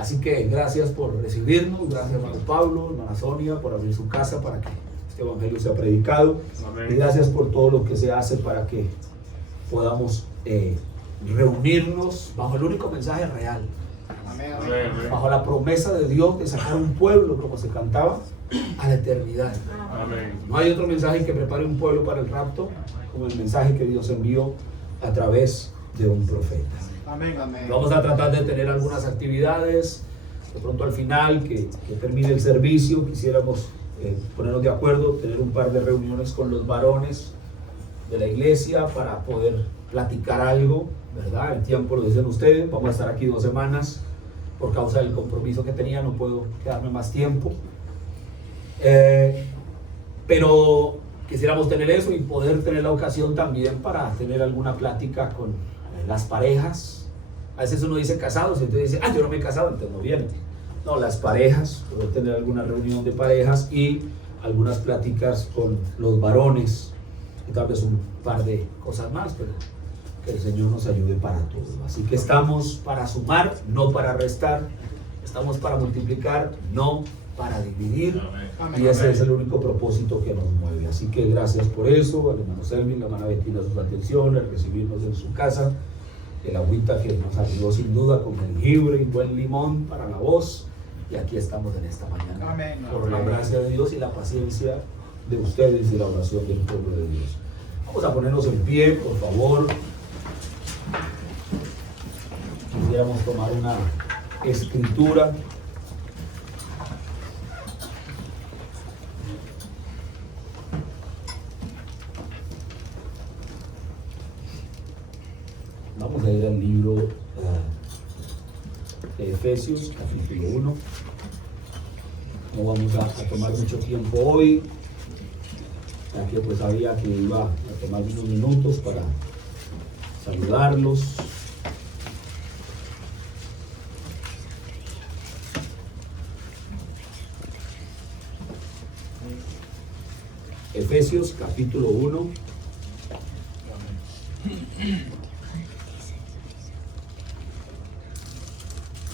Así que gracias por recibirnos, gracias hermano Pablo, hermana Sonia, por abrir su casa para que este evangelio sea predicado. Amén. Y gracias por todo lo que se hace para que podamos reunirnos bajo el único mensaje real. Amén, amén. Bajo la promesa de Dios de sacar un pueblo, como se cantaba, a la eternidad. Amén. No hay otro mensaje que prepare un pueblo para el rapto como el mensaje que Dios envió a través de un profeta. Amén, amén. Vamos a tratar de tener algunas actividades. De pronto al final que termine el servicio quisiéramos ponernos de acuerdo, tener un par de reuniones con los varones de la iglesia para poder platicar algo, ¿verdad? El tiempo lo dicen ustedes. Vamos a estar aquí 2 semanas por causa del compromiso que tenía, no puedo quedarme más tiempo. Pero quisiéramos tener eso y poder tener la ocasión también para tener alguna plática con las parejas. A veces uno dice casados y entonces dice, yo no me he casado, entonces no viene. No, las parejas, poder tener alguna reunión de parejas y algunas pláticas con los varones y tal vez un par de cosas más, pero que el Señor nos ayude para todo. Así que estamos para sumar, no para restar. Estamos para multiplicar, no para dividir. Amén. Y ese es el único propósito que nos mueve. Así que gracias por eso, al hermano Selvin, la hermana Bettina, sus atenciones, recibirnos en su casa, el agüita que nos ayudó sin duda con jengibre y buen limón para la voz. Y aquí estamos en esta mañana. Amén. Por la gracia de Dios y la paciencia de ustedes y la oración del pueblo de Dios. Vamos a ponernos en pie, por favor. Quisiéramos tomar una escritura. Vamos a ir al libro de Efesios, capítulo 1. No vamos a tomar mucho tiempo hoy, ya que pues sabía que iba a tomar unos minutos para saludarlos. Efesios, capítulo 1.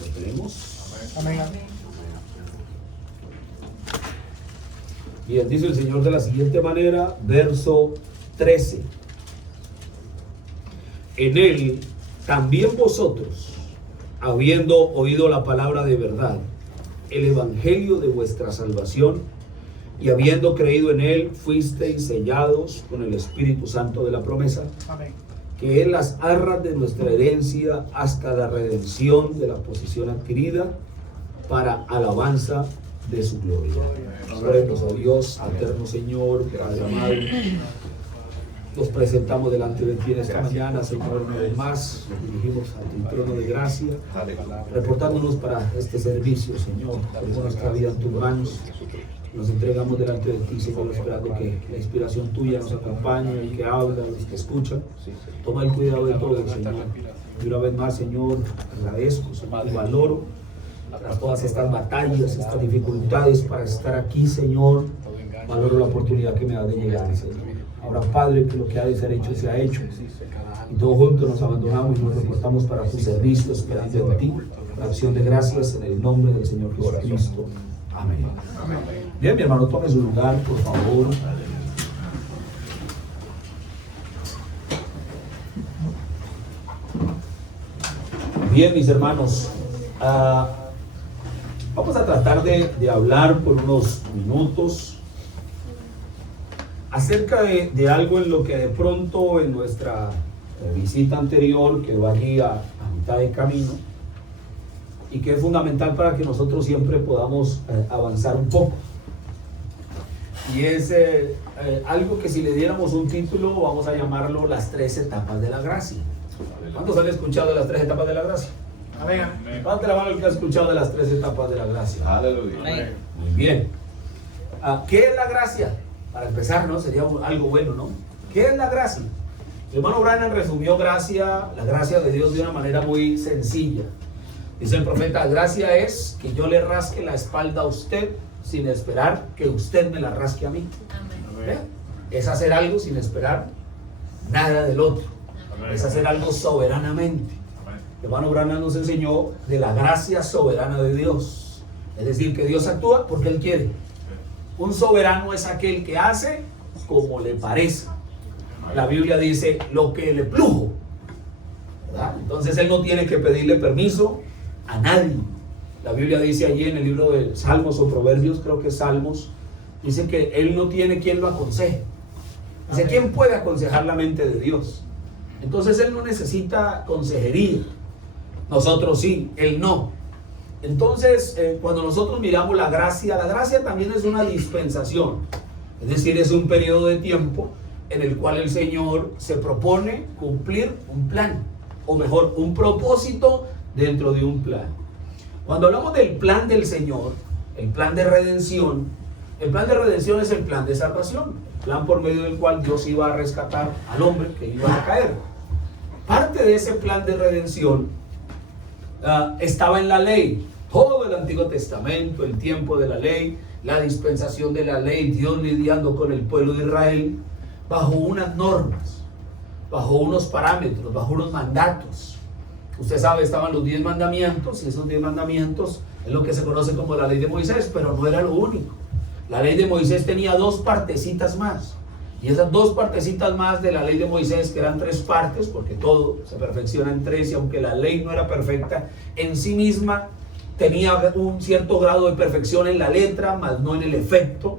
¿Lo tenemos? Amén. Bien, dice el Señor de la siguiente manera, verso 13. En él también vosotros, habiendo oído la palabra de verdad, el evangelio de vuestra salvación, y habiendo creído en él, fuisteis sellados con el Espíritu Santo de la promesa. Amén. Que es las arras de nuestra herencia hasta la redención de la posesión adquirida para alabanza de su gloria. Oremos a Dios, eterno Señor, Padre amado. Nos presentamos delante de ti en esta mañana, Señor, una vez más. Nos dirigimos a tu trono de gracia, reportándonos para este servicio, Señor. Ponemos nuestra vida en tus manos. Nos entregamos delante de ti, Señor, esperando que la inspiración tuya nos acompañe, el que habla, los que escuchan. Toma el cuidado de todo, Señor. Y una vez más, Señor, agradezco, Señor, y valoro tras todas estas batallas, estas dificultades para estar aquí, Señor. Valoro la oportunidad que me da de llegar, Señor. Ahora, Padre, que lo que ha de ser hecho se ha hecho. Y todos juntos nos abandonamos y nos reportamos para tu servicio, esperando en ti, la acción de gracias en el nombre del Señor Jesucristo. Amén. Amén. Bien, mi hermano, tome su lugar, por favor. Bien, mis hermanos, vamos a tratar de hablar por unos minutos acerca de algo en lo que de pronto en nuestra visita anterior quedó allí a mitad de camino, y que es fundamental para que nosotros siempre podamos avanzar un poco. Y es algo que si le diéramos un título, vamos a llamarlo las 3 etapas de la gracia. ¿Cuántos han escuchado de las 3 etapas de la gracia? Amén. Levante la mano el que ha escuchado de las 3 etapas de la gracia. Aleluya. Amén. Muy bien. ¿Qué es la gracia? Para empezar, ¿no? Sería algo bueno, ¿no? ¿Qué es la gracia? El hermano Branham resumió la gracia de Dios de una manera muy sencilla. Dice el profeta, gracia es que yo le rasque la espalda a usted sin esperar que usted me la rasque a mí. Amén. Es hacer algo sin esperar nada del otro. Amén. Es hacer algo soberanamente. Amén. hermano Branham nos enseñó de la gracia soberana de Dios. Es decir, que Dios actúa porque Él quiere. Un soberano es aquel que hace como le parece. La Biblia dice lo que le plujo, ¿verdad? Entonces Él no tiene que pedirle permiso a nadie. La Biblia dice allí en el libro de Salmos o Proverbios, creo que es Salmos, dice que Él no tiene quien lo aconseje. Dice, ¿quién puede aconsejar la mente de Dios? Entonces Él no necesita consejería. Nosotros sí, Él no. Entonces, cuando nosotros miramos la gracia también es una dispensación. Es decir, es un periodo de tiempo en el cual el Señor se propone cumplir un plan, o mejor, un propósito dentro de un plan. Cuando hablamos del plan del Señor, el plan de redención es el plan de salvación, el plan por medio del cual Dios iba a rescatar al hombre que iba a caer. Parte de ese plan de redención estaba en la ley. Todo el Antiguo Testamento, el tiempo de la ley, la dispensación de la ley, Dios lidiando con el pueblo de Israel bajo unas normas, bajo unos parámetros, bajo unos mandatos. Usted sabe, estaban los 10 mandamientos, y esos 10 mandamientos es lo que se conoce como la ley de Moisés, pero no era lo único. La ley de Moisés tenía 2 partecitas más, y esas 2 partecitas más de la ley de Moisés, que eran 3 partes, porque todo se perfecciona en 3, y aunque la ley no era perfecta en sí misma, tenía un cierto grado de perfección en la letra, mas no en el efecto.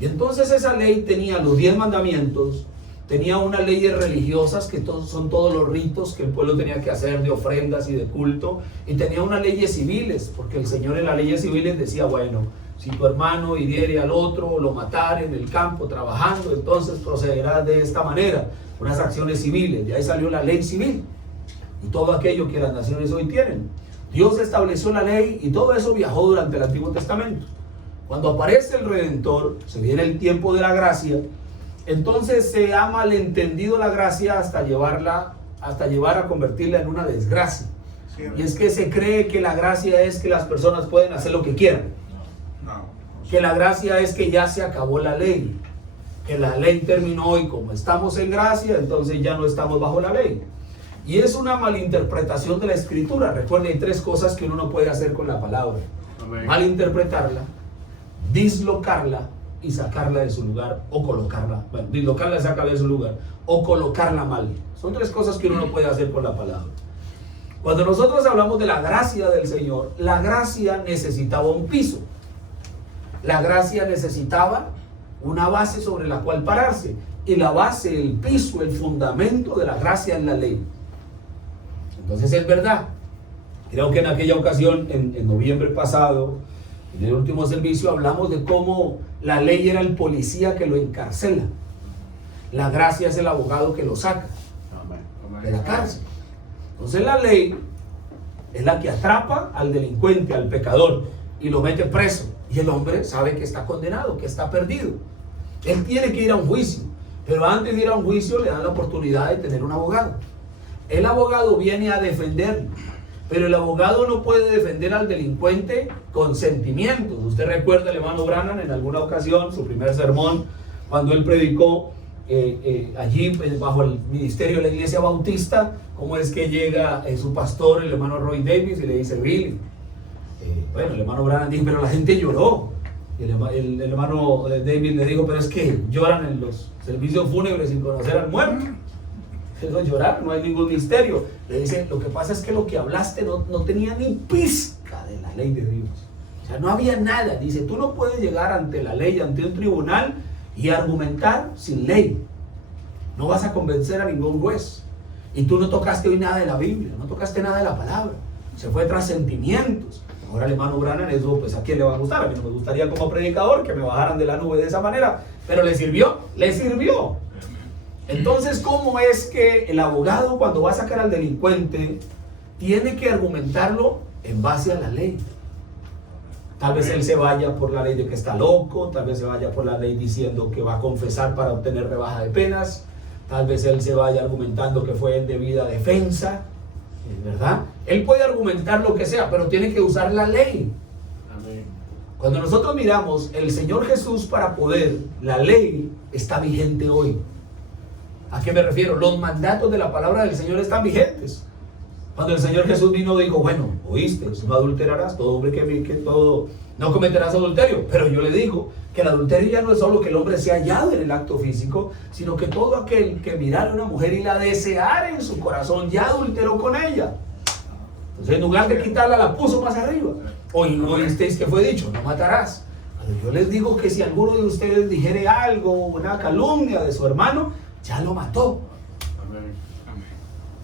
Y entonces esa ley tenía los 10 mandamientos, tenía unas leyes religiosas, que son todos los ritos que el pueblo tenía que hacer de ofrendas y de culto, y tenía unas leyes civiles, porque el Señor en las leyes civiles decía, bueno, si tu hermano hiriere al otro o lo matare en el campo trabajando, entonces procederás de esta manera, unas acciones civiles. De ahí salió la ley civil y todo aquello que las naciones hoy tienen. Dios estableció la ley y todo eso viajó durante el Antiguo Testamento. Cuando aparece el Redentor, se viene el tiempo de la gracia, entonces se ha malentendido la gracia hasta llevar a convertirla en una desgracia. Sí, y es que se cree que la gracia es que las personas pueden hacer lo que quieran. Que la gracia es que ya se acabó la ley, que la ley terminó y como estamos en gracia, entonces ya no estamos bajo la ley. Y es una malinterpretación de la Escritura. Recuerden, hay 3 cosas que uno no puede hacer con la palabra: malinterpretarla, dislocarla y sacarla de su lugar, o colocarla. Bueno, dislocarla y sacarla de su lugar, o colocarla mal. Son 3 cosas que uno no puede hacer con la palabra. Cuando nosotros hablamos de la gracia del Señor, la gracia necesitaba un piso. La gracia necesitaba una base sobre la cual pararse. Y la base, el piso, el fundamento de la gracia es la ley. Entonces es verdad. Creo que en aquella ocasión, en noviembre pasado, en el último servicio, hablamos de cómo la ley era el policía que lo encarcela. La gracia es el abogado que lo saca de la cárcel. Entonces la ley es la que atrapa al delincuente, al pecador, y lo mete preso. Y el hombre sabe que está condenado, que está perdido. Él tiene que ir a un juicio, pero antes de ir a un juicio le dan la oportunidad de tener un abogado. El abogado viene a defenderlo, pero el abogado no puede defender al delincuente con sentimientos. Usted recuerda al hermano Branham en alguna ocasión, su primer sermón, cuando él predicó allí bajo el ministerio de la iglesia bautista, cómo es que llega su pastor, el hermano Roy Davis, y le dice, Billy, bueno, el hermano Branham dijo, pero la gente lloró. Y el hermano David le dijo, pero es que lloran en los servicios fúnebres sin conocer al muerto. Eso es llorar, no hay ningún misterio. Le dice, lo que pasa es que lo que hablaste no tenía ni pizca de la ley de Dios. O sea, no había nada. Dice, tú no puedes llegar ante la ley, ante un tribunal y argumentar sin ley. No vas a convencer a ningún juez. Y tú no tocaste hoy nada de la Biblia, no tocaste nada de la palabra. Se fue tras sentimientos. Ahora el hermano Branham, eso pues a quién le va a gustar. A mí no me gustaría como predicador que me bajaran de la nube de esa manera, pero le sirvió, le sirvió. Entonces, ¿cómo es que el abogado, cuando va a sacar al delincuente, tiene que argumentarlo en base a la ley? Tal vez él se vaya por la ley de que está loco, tal vez se vaya por la ley diciendo que va a confesar para obtener rebaja de penas, tal vez él se vaya argumentando que fue en debida defensa, ¿verdad? Él puede argumentar lo que sea, pero tiene que usar la ley. Amén. Cuando nosotros miramos el Señor Jesús para poder, la ley está vigente hoy. ¿A qué me refiero? Los mandatos de la palabra del Señor están vigentes. Cuando el Señor Jesús vino, dijo, bueno, oíste, no adulterarás, todo hombre que todo, no cometerás adulterio. Pero yo le digo que el adulterio ya no es solo que el hombre sea hallado en el acto físico, sino que todo aquel que mirara a una mujer y la deseara en su corazón, ya adulteró con ella. Entonces, en lugar de quitarla, la puso más arriba. Oísteis que fue dicho, no matarás. Pero yo les digo que si alguno de ustedes dijere algo, una calumnia de su hermano, ya lo mató.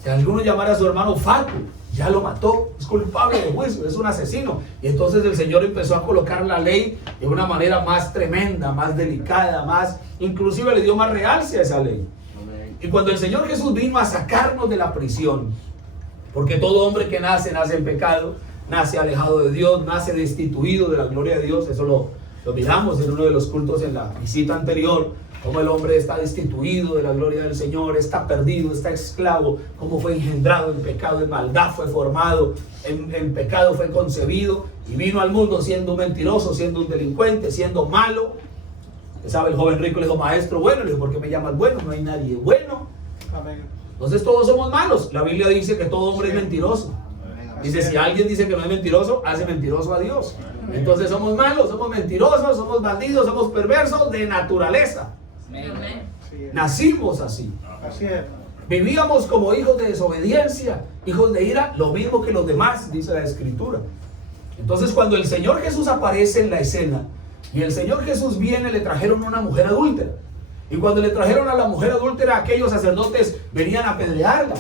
Si alguno llamara a su hermano fato, ya lo mató, es culpable de juicio, es un asesino. Y entonces el Señor empezó a colocar la ley de una manera más tremenda, más delicada, más, inclusive le dio más realce a esa ley. Y cuando el Señor Jesús vino a sacarnos de la prisión, porque todo hombre que nace en pecado, nace alejado de Dios, nace destituido de la gloria de Dios. Eso lo miramos en uno de los cultos en la visita anterior, cómo el hombre está destituido de la gloria del Señor, está perdido, está esclavo, cómo fue engendrado en pecado, en maldad fue formado, en pecado fue concebido y vino al mundo siendo un mentiroso, siendo un delincuente, siendo malo. ¿Sabe? El joven rico le dijo, maestro bueno, le dijo, ¿por qué me llamas bueno? No hay nadie bueno. Amén. Entonces todos somos malos. La Biblia dice que todo hombre es mentiroso. Dice, si alguien dice que no es mentiroso, hace mentiroso a Dios. Entonces somos malos, somos mentirosos, somos bandidos, somos perversos de naturaleza. Nacimos así. Así es. Vivíamos como hijos de desobediencia, hijos de ira, lo mismo que los demás, dice la Escritura. Entonces cuando el Señor Jesús aparece en la escena y el Señor Jesús viene, le trajeron una mujer adúltera. Y cuando le trajeron a la mujer adúltera, aquellos sacerdotes venían a apedrearla.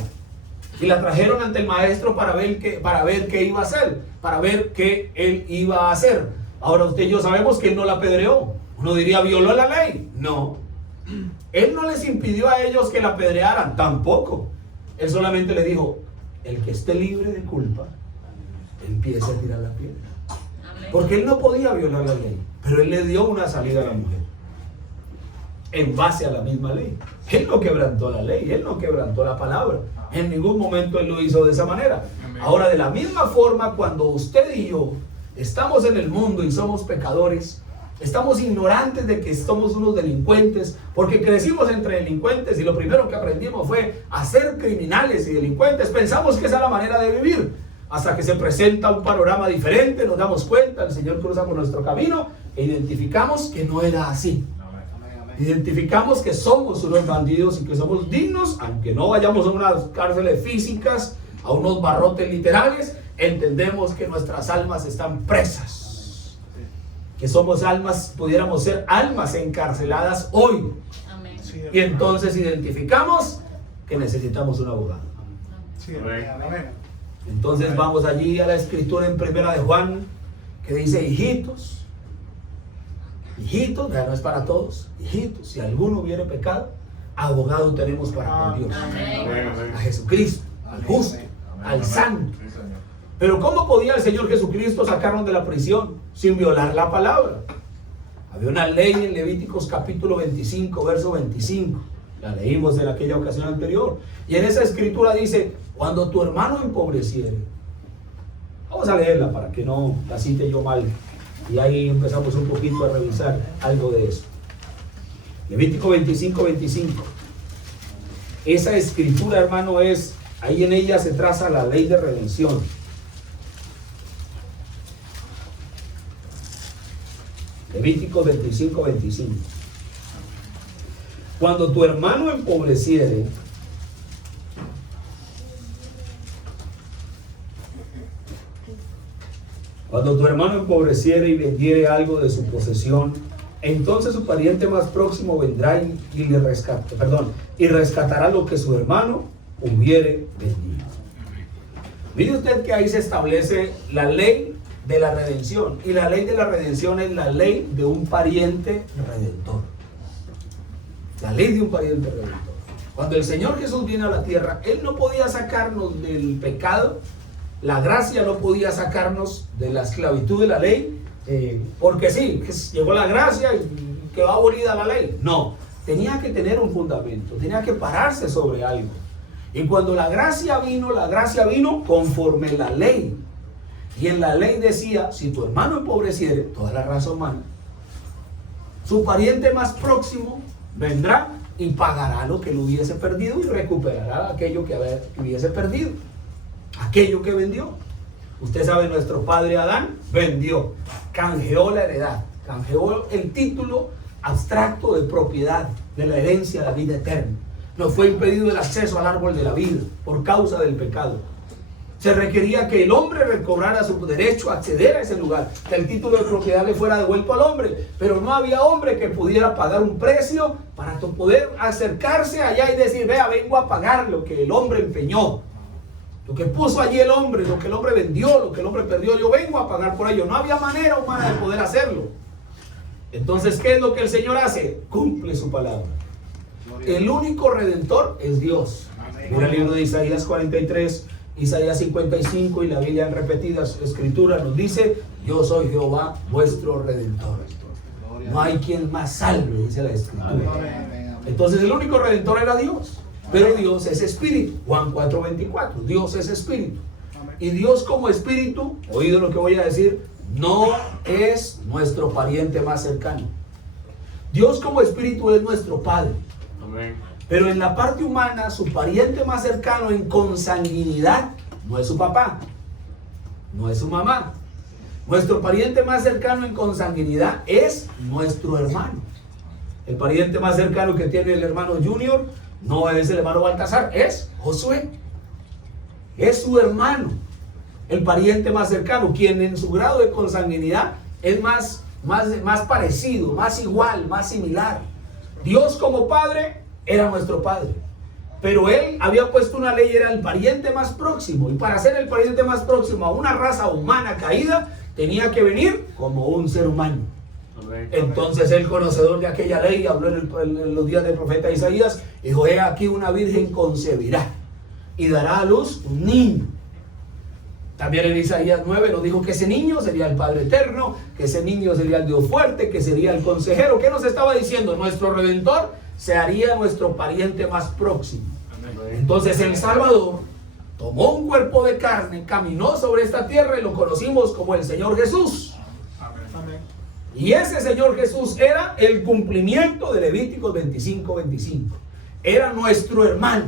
Y la trajeron ante el maestro para ver qué iba a hacer, para ver qué él iba a hacer. Ahora usted y yo sabemos que él no la apedreó. Uno diría, ¿violó la ley? No. Él no les impidió a ellos que la apedrearan, tampoco. Él solamente le dijo, el que esté libre de culpa, empiece a tirar la piedra. Porque él no podía violar la ley, pero él le dio una salida a la mujer en base a la misma ley. Él no quebrantó la ley, él no quebrantó la palabra. En ningún momento él lo hizo de esa manera. Ahora, de la misma forma, cuando usted y yo estamos en el mundo y somos pecadores, estamos ignorantes de que somos unos delincuentes, porque crecimos entre delincuentes y lo primero que aprendimos fue a ser criminales y delincuentes. Pensamos que esa es la manera de vivir. Hasta que se presenta un panorama diferente, nos damos cuenta, el Señor cruza por nuestro camino e identificamos que no era así. Identificamos que somos unos bandidos y que somos dignos, aunque no vayamos a unas cárceles físicas, a unos barrotes literales, entendemos que nuestras almas están presas. Que somos almas, pudiéramos ser almas encarceladas hoy. Amén. Y entonces identificamos que necesitamos un abogado. Sí, amén. Entonces vamos allí a la escritura en Primera de Juan, que dice, hijitos, ya no es para todos, hijitos, si alguno hubiere pecado, abogado tenemos para con Dios. Amén. A Jesucristo, al justo, al santo. Pero ¿cómo podía el Señor Jesucristo sacarnos de la prisión sin violar la palabra? Había una ley en Levíticos capítulo 25, verso 25. La leímos en aquella ocasión anterior. Y en esa escritura dice, cuando tu hermano empobreciere. Vamos a leerla para que no la cite yo mal. Y ahí empezamos un poquito a revisar algo de eso. Levítico 25, 25. Esa escritura, hermano, ahí en ella se traza la ley de redención. Levítico 25, 25. Cuando tu hermano empobreciere, y vendiere algo de su posesión, entonces su pariente más próximo vendrá y rescatará lo que su hermano hubiere vendido. Mire usted que ahí se establece la ley de la redención, y la ley de la redención es la ley de un pariente redentor. La ley de un pariente redentor. Cuando el Señor Jesús viene a la tierra, Él no podía sacarnos del pecado. La gracia no podía sacarnos de la esclavitud de la ley, porque sí, llegó la gracia y quedó abolida la ley. No, tenía que tener un fundamento, tenía que pararse sobre algo. Y cuando la gracia vino conforme la ley. Y en la ley decía, si tu hermano empobreciere, toda la raza humana, su pariente más próximo vendrá y pagará lo que lo hubiese perdido y recuperará aquello que hubiese perdido. aquello que vendió. Usted sabe, nuestro padre Adán vendió, canjeó la heredad, canjeó el título abstracto de propiedad de la herencia de la vida eterna. Nos fue impedido el acceso al árbol de la vida por causa del pecado. Se requería que el hombre recobrara su derecho a acceder a ese lugar, que el título de propiedad le fuera devuelto al hombre, pero no había hombre que pudiera pagar un precio para poder acercarse allá y decir: vea, vengo a pagar lo que el hombre empeñó, lo que puso allí el hombre, lo que el hombre vendió, lo que el hombre perdió, yo vengo a pagar por ello. No había manera humana de poder hacerlo. Entonces, ¿qué es lo que el Señor hace? Cumple su palabra. El único redentor es Dios. Mira el libro de Isaías 43, Isaías 55 y la Biblia en repetidas escrituras nos dice: yo soy Jehová vuestro redentor. No hay quien más salve, dice la escritura. Entonces el único redentor era Dios. Pero Dios es espíritu. Juan 4:24. Dios es espíritu. Y Dios como espíritu, oído lo que voy a decir, no es nuestro pariente más cercano. Dios como espíritu es nuestro Padre. Amén. Pero en la parte humana, su pariente más cercano en consanguinidad no es su papá, no es su mamá. Nuestro pariente más cercano en consanguinidad es nuestro hermano. El pariente más cercano que tiene el hermano Junior no es el hermano Baltasar, es Josué. Es su hermano. El pariente más cercano, quien en su grado de consanguinidad es más parecido, más igual, más similar. Dios como Padre era nuestro Padre, pero Él había puesto una ley, era el pariente más próximo, y para ser el pariente más próximo a una raza humana caída, tenía que venir como un ser humano. Entonces el conocedor de aquella ley habló en los días del profeta Isaías, dijo: he aquí una virgen concebirá y dará a luz un niño. También en Isaías 9 nos dijo que ese niño sería el Padre Eterno, que ese niño sería el Dios fuerte, que sería el consejero. ¿Qué nos estaba diciendo? Nuestro Redentor se haría nuestro pariente más próximo. Entonces el Salvador tomó un cuerpo de carne, caminó sobre esta tierra y lo conocimos como el Señor Jesús. Y ese Señor Jesús era el cumplimiento de Levíticos 25:25. Era nuestro hermano,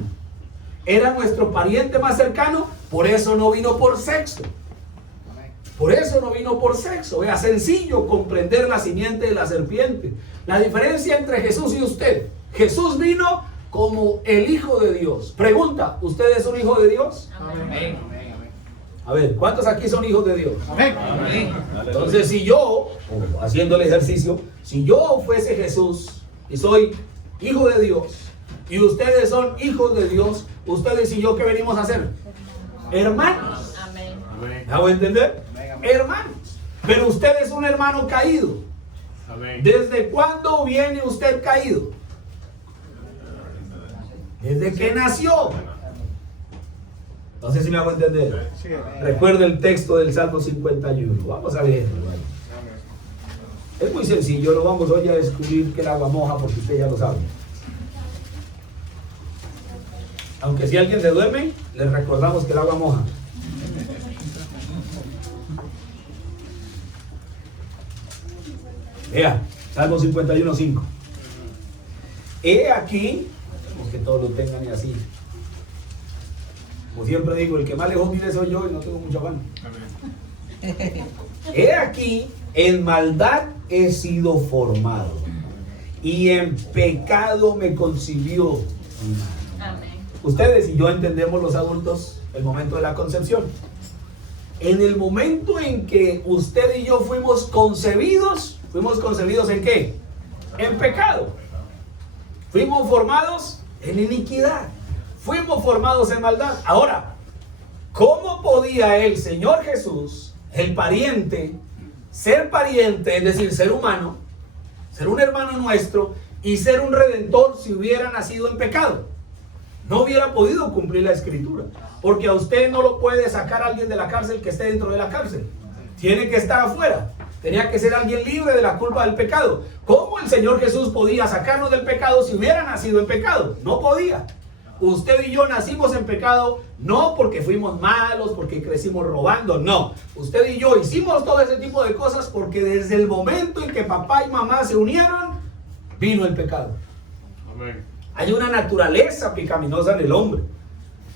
era nuestro pariente más cercano. Por eso no vino por sexo. Por eso no vino por sexo. Es sencillo comprender la simiente de la serpiente. La diferencia entre Jesús y usted: Jesús vino como el Hijo de Dios. Pregunta: ¿usted es un hijo de Dios? Amén. A ver, ¿cuántos aquí son hijos de Dios? Amén. Entonces, si yo, haciendo el ejercicio, si yo fuese Jesús y soy hijo de Dios, y ustedes son hijos de Dios, ustedes y yo, ¿qué venimos a hacer? Hermanos. Amén. ¿Me hago entender? Hermanos. Pero usted es un hermano caído. Amén. ¿Desde cuándo viene usted caído? Desde que nació. No sé si me hago entender. Recuerda el texto del Salmo 51. Vamos a ver. Es muy sencillo. No vamos hoy a descubrir que el agua moja, porque usted ya lo sabe. Aunque si alguien se duerme, les recordamos que el agua moja. Vea, Salmo 51:5. He aquí, que todos lo tengan y así. Como siempre digo, el que más lejos mire soy yo y no tengo mucha mano. He aquí, en maldad he sido formado, y en pecado me concibió. Amén. Ustedes y yo entendemos, los adultos, el momento de la concepción. En el momento en que usted y yo fuimos concebidos ¿en qué? En pecado. Fuimos formados en iniquidad. Fuimos formados en maldad. Ahora, ¿cómo podía el Señor Jesús, el pariente, ser pariente, es decir, ser humano, ser un hermano nuestro y ser un redentor si hubiera nacido en pecado? No hubiera podido cumplir la escritura, porque a usted no lo puede sacar alguien de la cárcel que esté dentro de la cárcel. Tiene que estar afuera. Tenía que ser alguien libre de la culpa del pecado. ¿Cómo el Señor Jesús podía sacarnos del pecado si hubiera nacido en pecado? No podía. Usted y yo nacimos en pecado no porque fuimos malos, porque crecimos robando, no. Usted y yo hicimos todo ese tipo de cosas porque desde el momento en que papá y mamá se unieron, vino el pecado. Amén. Hay una naturaleza pecaminosa en el hombre.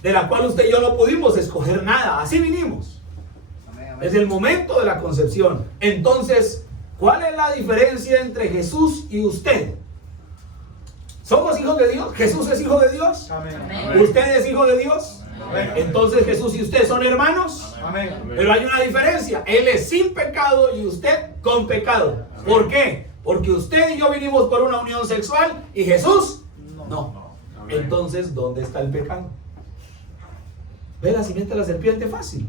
de la cual usted y yo no pudimos escoger nada. Así vinimos. Desde el momento de la concepción. Entonces, ¿cuál es la diferencia entre Jesús y usted? ¿Somos hijos de Dios? ¿Jesús es hijo de Dios? Amén. ¿Usted es hijo de Dios? Amén. Entonces Jesús y usted son hermanos. Amén. Pero hay una diferencia. Él es sin pecado y usted con pecado. ¿Por qué? Porque usted y yo vinimos por una unión sexual y Jesús no. Entonces, ¿dónde está el pecado? ¿Ve la simiente de la serpiente? Fácil.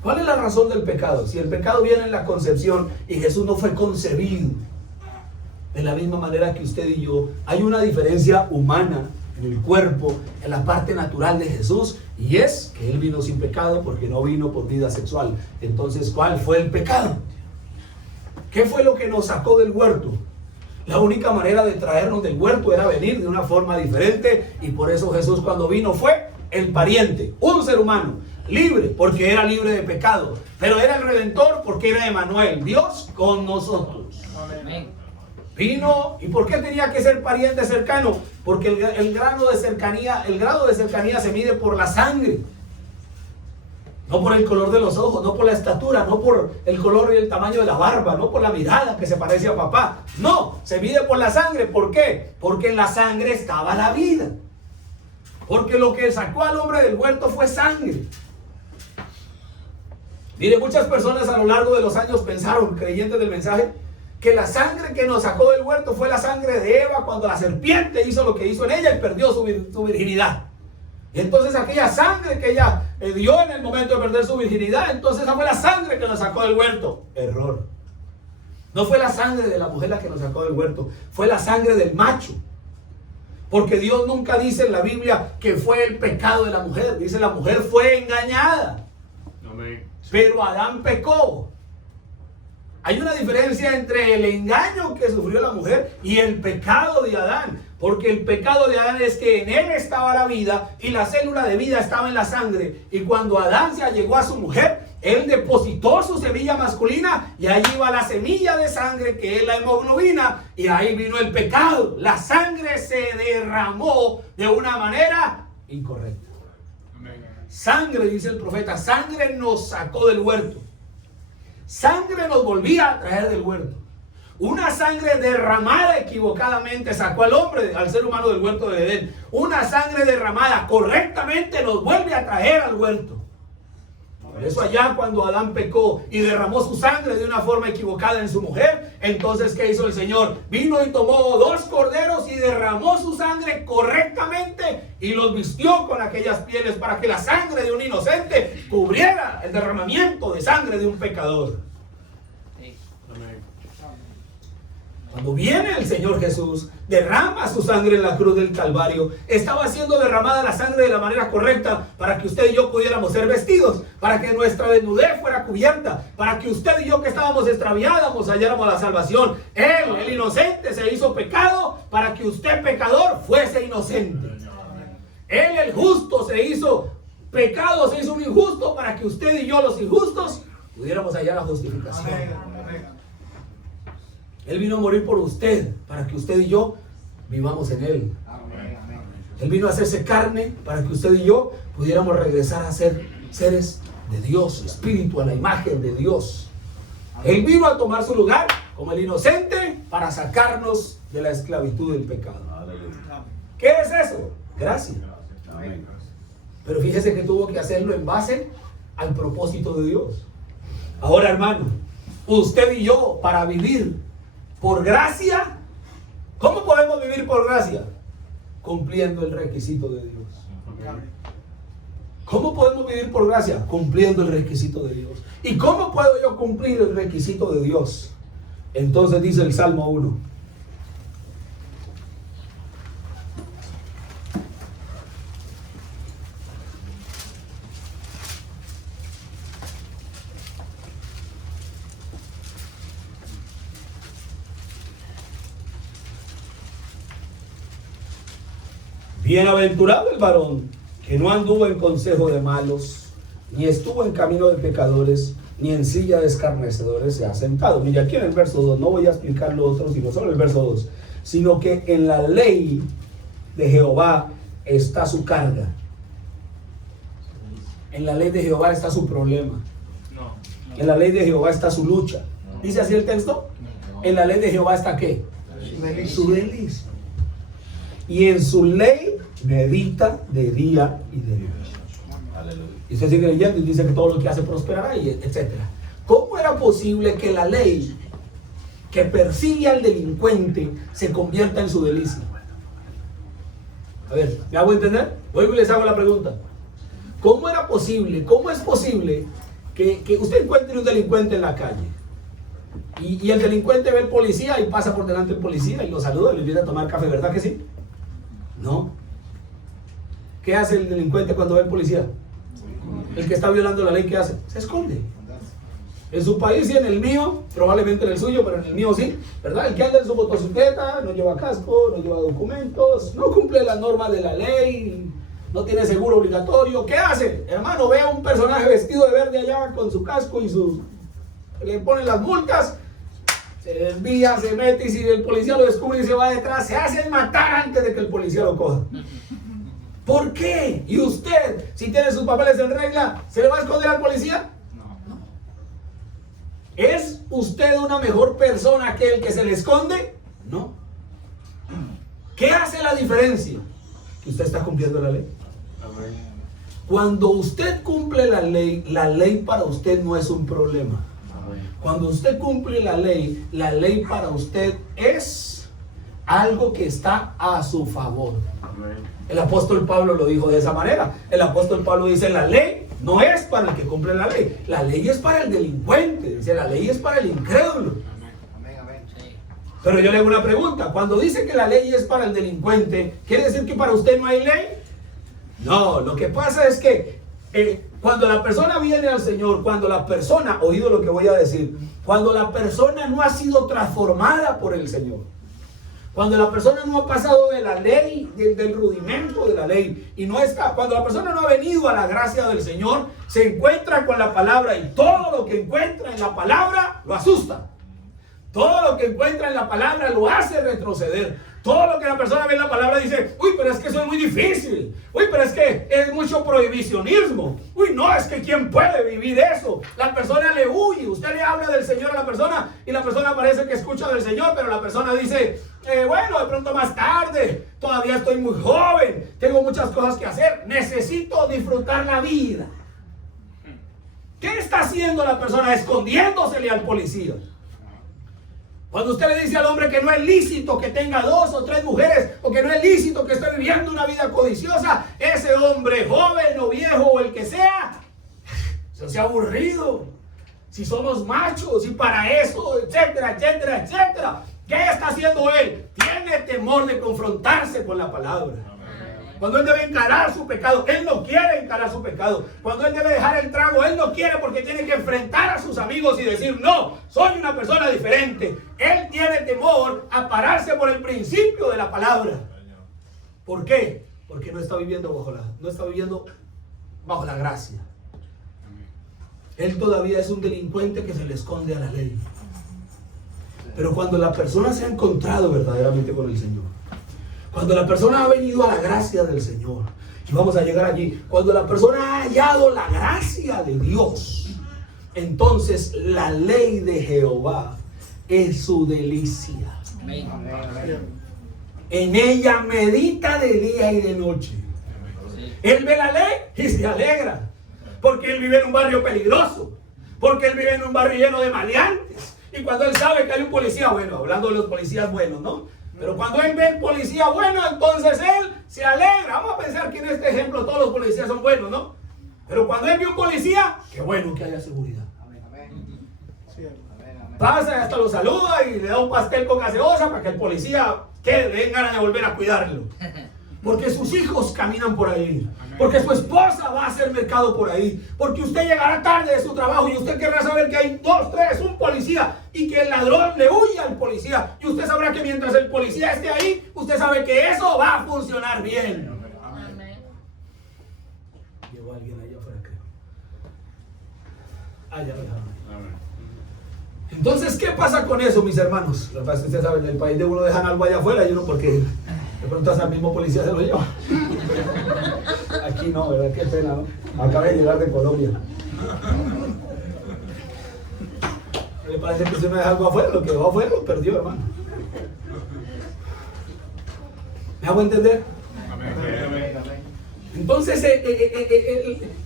¿Cuál es la razón del pecado? Si el pecado viene en la concepción y Jesús no fue concebido de la misma manera que usted y yo, hay una diferencia humana en el cuerpo, en la parte natural de Jesús, y es que Él vino sin pecado porque no vino por vida sexual. Entonces, ¿cuál fue el pecado? ¿Qué fue lo que nos sacó del huerto? La única manera de traernos del huerto era venir de una forma diferente, y por eso Jesús cuando vino fue el pariente, un ser humano, libre porque era libre de pecado, pero era el redentor porque era Emmanuel, Dios con nosotros. Amén. Vino, ¿y por qué tenía que ser pariente cercano? Porque el grado de cercanía se mide por la sangre, no por el color de los ojos, no por la estatura, no por el color y el tamaño de la barba, no por la mirada que se parece a papá. No, se mide por la sangre. ¿Por qué? Porque en la sangre estaba la vida. Porque lo que sacó al hombre del huerto fue sangre. Mire, muchas personas a lo largo de los años pensaron, creyentes del mensaje, que la sangre que nos sacó del huerto fue la sangre de Eva cuando la serpiente hizo lo que hizo en ella y perdió su virginidad. Y entonces aquella sangre que ella dio en el momento de perder su virginidad, entonces esa fue la sangre que nos sacó del huerto. Error. No fue la sangre de la mujer la que nos sacó del huerto, fue la sangre del macho. Porque Dios nunca dice en la Biblia que fue el pecado de la mujer. Dice la mujer fue engañada. Amén. Pero Adán pecó. Hay una diferencia entre el engaño que sufrió la mujer y el pecado de Adán. Porque el pecado de Adán es que en él estaba la vida y la célula de vida estaba en la sangre. Y cuando Adán se allegó a su mujer, él depositó su semilla masculina y ahí iba la semilla de sangre que es la hemoglobina, y ahí vino el pecado. La sangre se derramó de una manera incorrecta. Sangre, dice el profeta, sangre nos sacó del huerto. Sangre nos volvía a traer del huerto. Una sangre derramada equivocadamente sacó al hombre, al ser humano del huerto de Edén. Una sangre derramada correctamente nos vuelve a traer al huerto. Por eso allá cuando Adán pecó y derramó su sangre de una forma equivocada en su mujer, entonces ¿qué hizo el Señor? Vino y tomó 2 corderos y derramó su sangre correctamente y los vistió con aquellas pieles para que la sangre de un inocente cubriera el derramamiento de sangre de un pecador. Cuando viene el Señor Jesús, derrama su sangre en la cruz del Calvario. Estaba siendo derramada la sangre de la manera correcta para que usted y yo pudiéramos ser vestidos, para que nuestra desnudez fuera cubierta, para que usted y yo que estábamos extraviados halláramos la salvación. Él, el inocente, se hizo pecado para que usted, pecador, fuese inocente. Él, el justo, se hizo pecado, se hizo un injusto para que usted y yo, los injustos, pudiéramos hallar la justificación. Él vino a morir por usted, para que usted y yo vivamos en Él. Él vino a hacerse carne para que usted y yo pudiéramos regresar a ser seres de Dios, espíritu a la imagen de Dios. Él vino a tomar su lugar como el inocente para sacarnos de la esclavitud del pecado. ¿Qué es eso? Gracia. Pero fíjese que tuvo que hacerlo en base al propósito de Dios. Ahora, hermano, usted y yo, para vivir por gracia, ¿cómo podemos vivir por gracia? Cumpliendo el requisito de Dios. ¿Cómo podemos vivir por gracia? Cumpliendo el requisito de Dios. ¿Y cómo puedo yo cumplir el requisito de Dios? Entonces dice el Salmo 1. Bienaventurado el varón que no anduvo en consejo de malos, ni estuvo en camino de pecadores, ni en silla de escarnecedores se ha sentado. Mira aquí en el verso 2, no voy a explicar lo otro, sino solo el verso 2. Sino que en la ley de Jehová está su carga, En la ley de Jehová está su problema. En la ley de Jehová está su lucha. ¿Dice así el texto? En la ley de Jehová está ¿qué? Su delicia. Y en su ley medita de día y de noche. Y usted sigue leyendo y dice que todo lo que hace prosperará, y etc. ¿Cómo era posible que la ley que persigue al delincuente se convierta en su delicia? A ver, ¿me hago entender? Vuelvo y les hago la pregunta. ¿Cómo era posible, cómo es posible que usted encuentre un delincuente en la calle y el delincuente ve al policía y pasa por delante del policía y lo saluda y le invita a tomar café? ¿Verdad que sí? No. ¿Qué hace el delincuente cuando ve al policía? El que está violando la ley, ¿qué hace? Se esconde. En su país y en el mío, probablemente en el suyo, pero en el mío sí, ¿verdad? El que anda en su motocicleta, no lleva casco, no lleva documentos, no cumple las normas de la ley, no tiene seguro obligatorio. ¿Qué hace? Hermano, ve a un personaje vestido de verde allá con su casco y le ponen las multas, se desvía, se mete, y si el policía lo descubre y se va detrás, se hace matar antes de que el policía lo coja. ¿Por qué? Y usted, si tiene sus papeles en regla, ¿se le va a esconder al policía? No. ¿Es usted una mejor persona que el que se le esconde? No. ¿Qué hace la diferencia? Que usted está cumpliendo la ley. Cuando usted cumple la ley para usted no es un problema. Cuando usted cumple la ley para usted es algo que está a su favor. El apóstol Pablo lo dijo de esa manera. El apóstol Pablo dice: la ley no es para el que cumple la ley es para el delincuente. Dice: la ley es para el incrédulo. Pero yo le hago una pregunta: cuando dice que la ley es para el delincuente, ¿quiere decir que para usted no hay ley? No, lo que pasa es que cuando la persona viene al Señor, cuando la persona, oído lo que voy a decir, cuando la persona no ha sido transformada por el Señor, cuando la persona no ha pasado de la ley, del rudimento de la ley, y no está, cuando la persona no ha venido a la gracia del Señor, se encuentra con la palabra, y todo lo que encuentra en la palabra lo asusta. Todo lo que encuentra en la palabra lo hace retroceder. Todo lo que la persona ve en la palabra dice: uy, pero es que eso es muy difícil. Uy, pero es que es mucho prohibicionismo. Uy, no, es que ¿quién puede vivir eso? La persona le huye. Usted le habla del Señor a la persona y la persona parece que escucha del Señor, pero la persona dice: bueno, de pronto más tarde, todavía estoy muy joven, tengo muchas cosas que hacer, necesito disfrutar la vida. ¿Qué está haciendo la persona? Escondiéndosele al policía. Cuando usted le dice al hombre que no es lícito que tenga 2 o 3 mujeres, o que no es lícito que esté viviendo una vida codiciosa, ese hombre, joven o viejo o el que sea, se ha aburrido. Si somos machos y para eso, etcétera, etcétera, etcétera. ¿Qué está haciendo él? Tiene temor de confrontarse con la palabra. Cuando él debe encarar su pecado, él no quiere encarar su pecado. Cuando él debe dejar el trago, él no quiere, porque tiene que enfrentar a sus amigos y decir: no, soy una persona diferente. Él tiene temor a pararse por el principio de la palabra. ¿Por qué? Porque no está viviendo bajo la gracia. Él todavía es un delincuente que se le esconde a la ley. Pero cuando la persona se ha encontrado verdaderamente con el Señor, cuando la persona ha venido a la gracia del Señor, y vamos a llegar allí, cuando la persona ha hallado la gracia de Dios, entonces la ley de Jehová es su delicia. Amén. En ella medita de día y de noche. Él ve la ley y se alegra, porque él vive en un barrio peligroso, porque él vive en un barrio lleno de maleantes. Y cuando él sabe que hay un policía bueno, hablando de los policías buenos, ¿no? Pero cuando él ve el policía bueno, entonces él se alegra. Vamos a pensar que en este ejemplo todos los policías son buenos, ¿no? Pero cuando él ve un policía, qué bueno que haya seguridad. Pasa, hasta lo saluda y le da un pastel con gaseosa para que el policía le den ganas de volver a cuidarlo. Porque sus hijos caminan por ahí. Porque su esposa va a hacer mercado por ahí. Porque usted llegará tarde de su trabajo y usted querrá saber que hay 2, 3, un policía, y que el ladrón le huye al policía. Y usted sabrá que mientras el policía esté ahí, usted sabe que eso va a funcionar bien. Amén. Llegó alguien allá afuera, creo. Allá, entonces, ¿qué pasa con eso, mis hermanos? Lo que pasa es que ustedes saben, en el país de uno dejan algo allá afuera y uno, porque de pronto hasta el mismo policía se lo lleva. Aquí no, ¿verdad? Qué pena, ¿no? Acabé de llegar de Colombia. ¿Le parece que si uno deja algo afuera? Lo que va afuera lo perdió, hermano. ¿Me hago entender? Entonces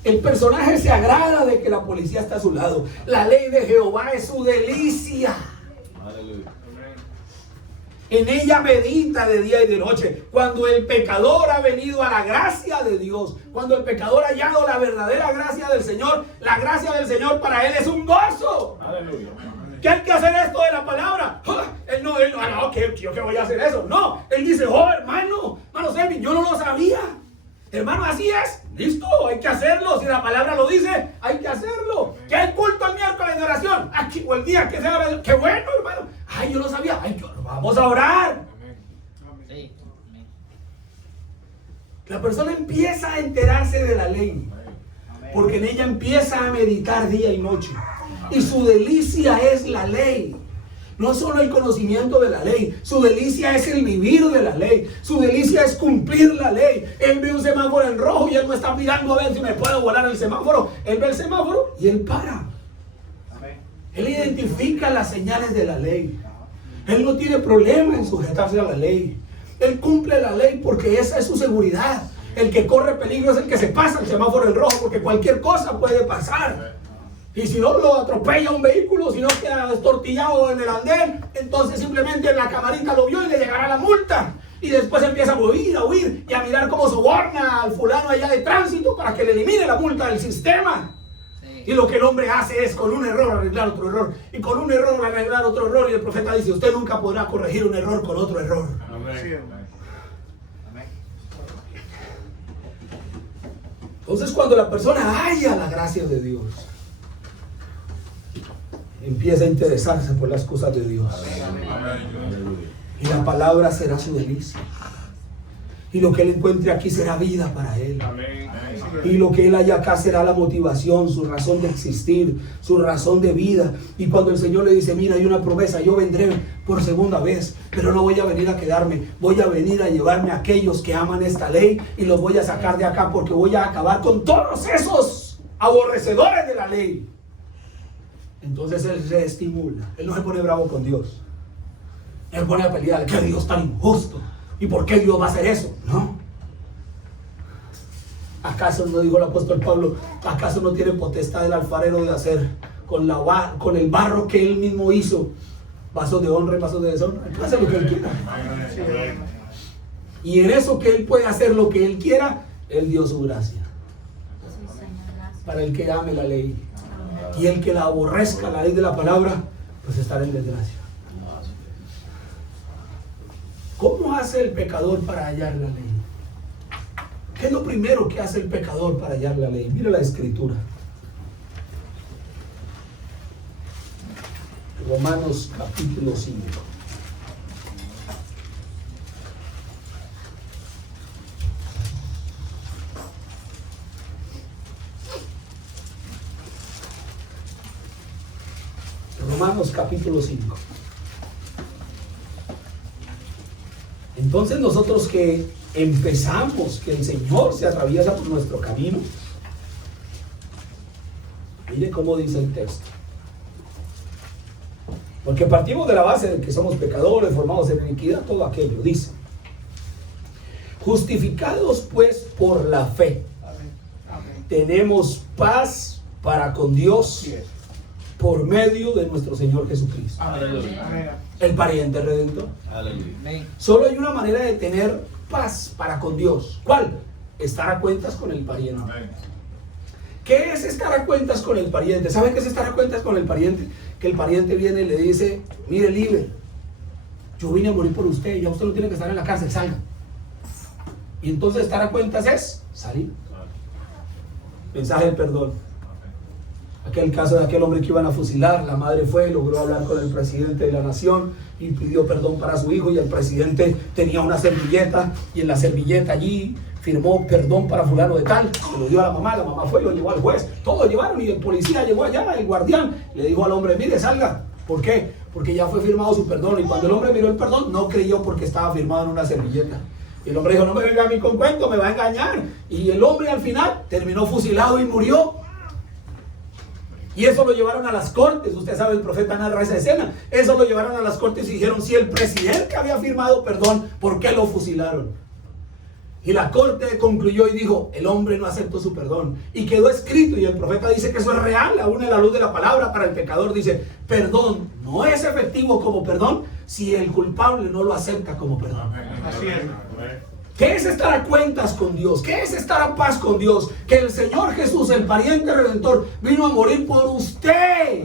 el personaje se agrada de que la policía está a su lado. La ley de Jehová es su delicia. En ella medita de día y de noche. Cuando el pecador ha venido a la gracia de Dios, cuando el pecador ha hallado la verdadera gracia del Señor, la gracia del Señor para él es un gozo. Aleluya. ¿Qué hay que hacer esto de la palabra? Él no, ¿yo qué voy a hacer eso? No, él dice, hermano Selvin, yo no lo sabía. Hermano, así es. Listo, hay que hacerlo. Si la palabra lo dice, hay que hacerlo. ¿Que hay culto el miércoles de oración? Aquí, o el día que sea oración. ¡Qué bueno, hermano! Ay, yo lo sabía. Ay, vamos a orar. La persona empieza a enterarse de la ley, porque en ella empieza a meditar día y noche. Y su delicia es la ley. No solo el conocimiento de la ley, su delicia es el vivir de la ley. Su delicia es cumplir la ley. Él ve un semáforo en rojo y él no está mirando a ver si me puedo volar el semáforo. Él ve el semáforo y él para. Él identifica las señales de la ley. Él no tiene problema en sujetarse a la ley. Él cumple la ley porque esa es su seguridad. El que corre peligro es el que se pasa el semáforo en rojo, porque cualquier cosa puede pasar. Y si no lo atropella un vehículo, si no queda destortillado en el andén, entonces simplemente en la camarita lo vio y le llegará la multa. Y después empieza a huir y a mirar cómo soborna al fulano allá de tránsito para que le elimine la multa del sistema. Sí. Y lo que el hombre hace es con un error arreglar otro error. Y con un error arreglar otro error. Y el profeta dice, usted nunca podrá corregir un error con otro error. Amén. Entonces cuando la persona halla la gracia de Dios, empieza a interesarse por las cosas de Dios. Y la palabra será su delicia. Y lo que él encuentre aquí será vida para él. Y lo que él haya acá será la motivación, su razón de existir, su razón de vida. Y cuando el Señor le dice, mira, hay una promesa, yo vendré por segunda vez, pero no voy a venir a quedarme, voy a venir a llevarme a aquellos que aman esta ley y los voy a sacar de acá porque voy a acabar con todos esos aborrecedores de la ley. Entonces él se estimula. Él no se pone bravo con Dios. Él pone a pelear. ¿Qué Dios tan injusto? ¿Y por qué Dios va a hacer eso? No. ¿Acaso no dijo el apóstol Pablo? ¿Acaso no tiene potestad el alfarero de hacer con el barro que él mismo hizo vasos de honra y vasos de deshonra? Él puede hacer lo que él quiera. Y en eso que él puede hacer lo que él quiera, él dio su gracia. Para el que ame la ley. Y el que la aborrezca, la ley de la palabra, pues estará en desgracia. ¿Cómo hace el pecador para hallar la ley? ¿Qué es lo primero que hace el pecador para hallar la ley? Mira la escritura. Romanos capítulo 5. Romanos capítulo 5. Entonces nosotros que empezamos, que el Señor se atraviesa por nuestro camino, mire cómo dice el texto. Porque partimos de la base de que somos pecadores, formados en iniquidad, todo aquello, dice. Justificados pues por la fe, tenemos paz para con Dios por medio de nuestro Señor Jesucristo. Aleluya. El pariente redentor. Aleluya. Solo hay una manera de tener paz para con Dios. ¿Cuál? Estar a cuentas con el pariente. Amén. ¿Qué es estar a cuentas con el pariente? ¿Saben qué es estar a cuentas con el pariente? Que el pariente viene y le dice, mire, Liber, yo vine a morir por usted, ya usted no tiene que estar en la cárcel, salga. Y entonces estar a cuentas es salir. Mensaje de perdón. Aquel caso de aquel hombre que iban a fusilar, la madre fue, logró hablar con el presidente de la nación y pidió perdón para su hijo, y el presidente tenía una servilleta y en la servilleta allí firmó perdón para fulano de tal, se lo dio a la mamá fue y lo llevó al juez, todos llevaron, y el policía llegó allá, el guardián le dijo al hombre, mire, salga. ¿Por qué? Porque ya fue firmado su perdón, y cuando el hombre miró el perdón no creyó porque estaba firmado en una servilleta. Y el hombre dijo, no me venga a mí con cuento, me va a engañar. Y el hombre al final terminó fusilado y murió. Y eso lo llevaron a las cortes. Usted sabe, el profeta narra esa escena. Eso lo llevaron a las cortes y dijeron, si el presidente había firmado perdón, ¿por qué lo fusilaron? Y la corte concluyó y dijo, el hombre no aceptó su perdón. Y quedó escrito, y el profeta dice que eso es real, aún en la luz de la palabra para el pecador. Dice, perdón no es efectivo como perdón si el culpable no lo acepta como perdón. Así es. ¿Qué es estar a cuentas con Dios? ¿Qué es estar a paz con Dios? Que el Señor Jesús, el pariente redentor, vino a morir por usted.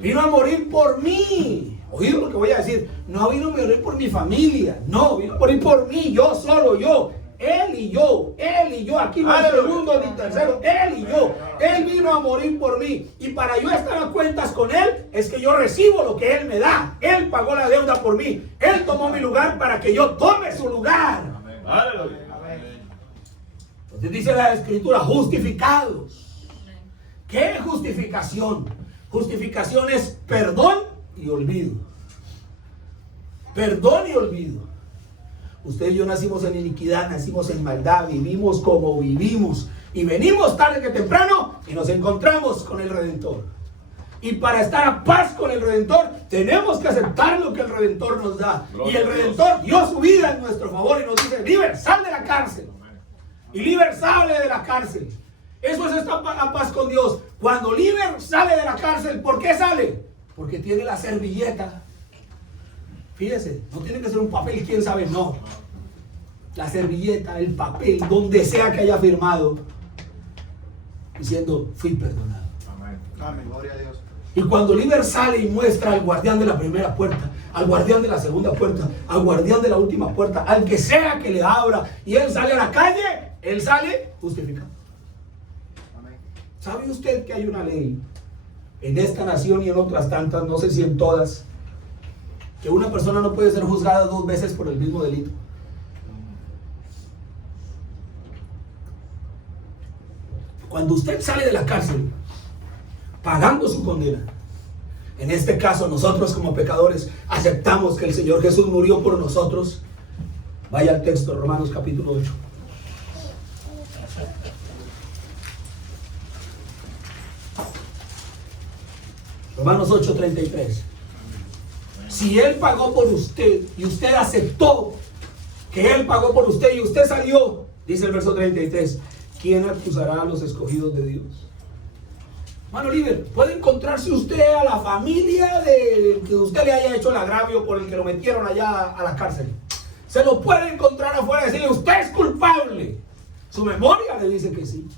Vino a morir por mí. Oído lo que voy a decir. No vino a morir por mi familia. No, vino a morir por mí. Yo, solo yo. Él y yo. Él y yo. Aquí no hay segundo ni tercero. Él y yo. Él vino a morir por mí. Y para yo estar a cuentas con Él, es que yo recibo lo que Él me da. Él pagó la deuda por mí. Él tomó mi lugar para que yo tome su lugar. Entonces dice la Escritura, justificados. ¿Qué es justificación? Justificación es perdón y olvido. Perdón y olvido. Usted y yo nacimos en iniquidad, nacimos en maldad, vivimos como vivimos. Y venimos tarde que temprano y nos encontramos con el Redentor. Y para estar a paz con el Redentor, tenemos que aceptar lo que el Redentor nos da. Y el Redentor dio su vida en nuestro favor y nos dice, Liber, sal de la cárcel. Y Liber sale de la cárcel. Eso es estar a paz con Dios. Cuando Liber sale de la cárcel, ¿por qué sale? Porque tiene la servilleta. Fíjese, no tiene que ser un papel, quién sabe, no. La servilleta, el papel, donde sea que haya firmado, diciendo, fui perdonado. Amén, gloria a Dios. Y cuando Liber sale y muestra al guardián de la primera puerta, al guardián de la segunda puerta, al guardián de la última puerta, al que sea que le abra, y él sale a la calle, él sale justificado. Amén. ¿Sabe usted que hay una ley en esta nación y en otras tantas, no sé si en todas, que una persona no puede ser juzgada 2 veces por el mismo delito? Cuando usted sale de la cárcel pagando su condena, en este caso nosotros como pecadores aceptamos que el Señor Jesús murió por nosotros. Vaya al texto, Romanos capítulo 8. Romanos 8:33. Si Él pagó por usted y usted aceptó que Él pagó por usted y usted salió, dice el verso 33, ¿quién acusará a los escogidos de Dios? Hermano Liber, puede encontrarse usted a la familia de que usted le haya hecho el agravio por el que lo metieron allá a la cárcel. Se lo puede encontrar afuera y decirle, usted es culpable. Su memoria le dice que sí.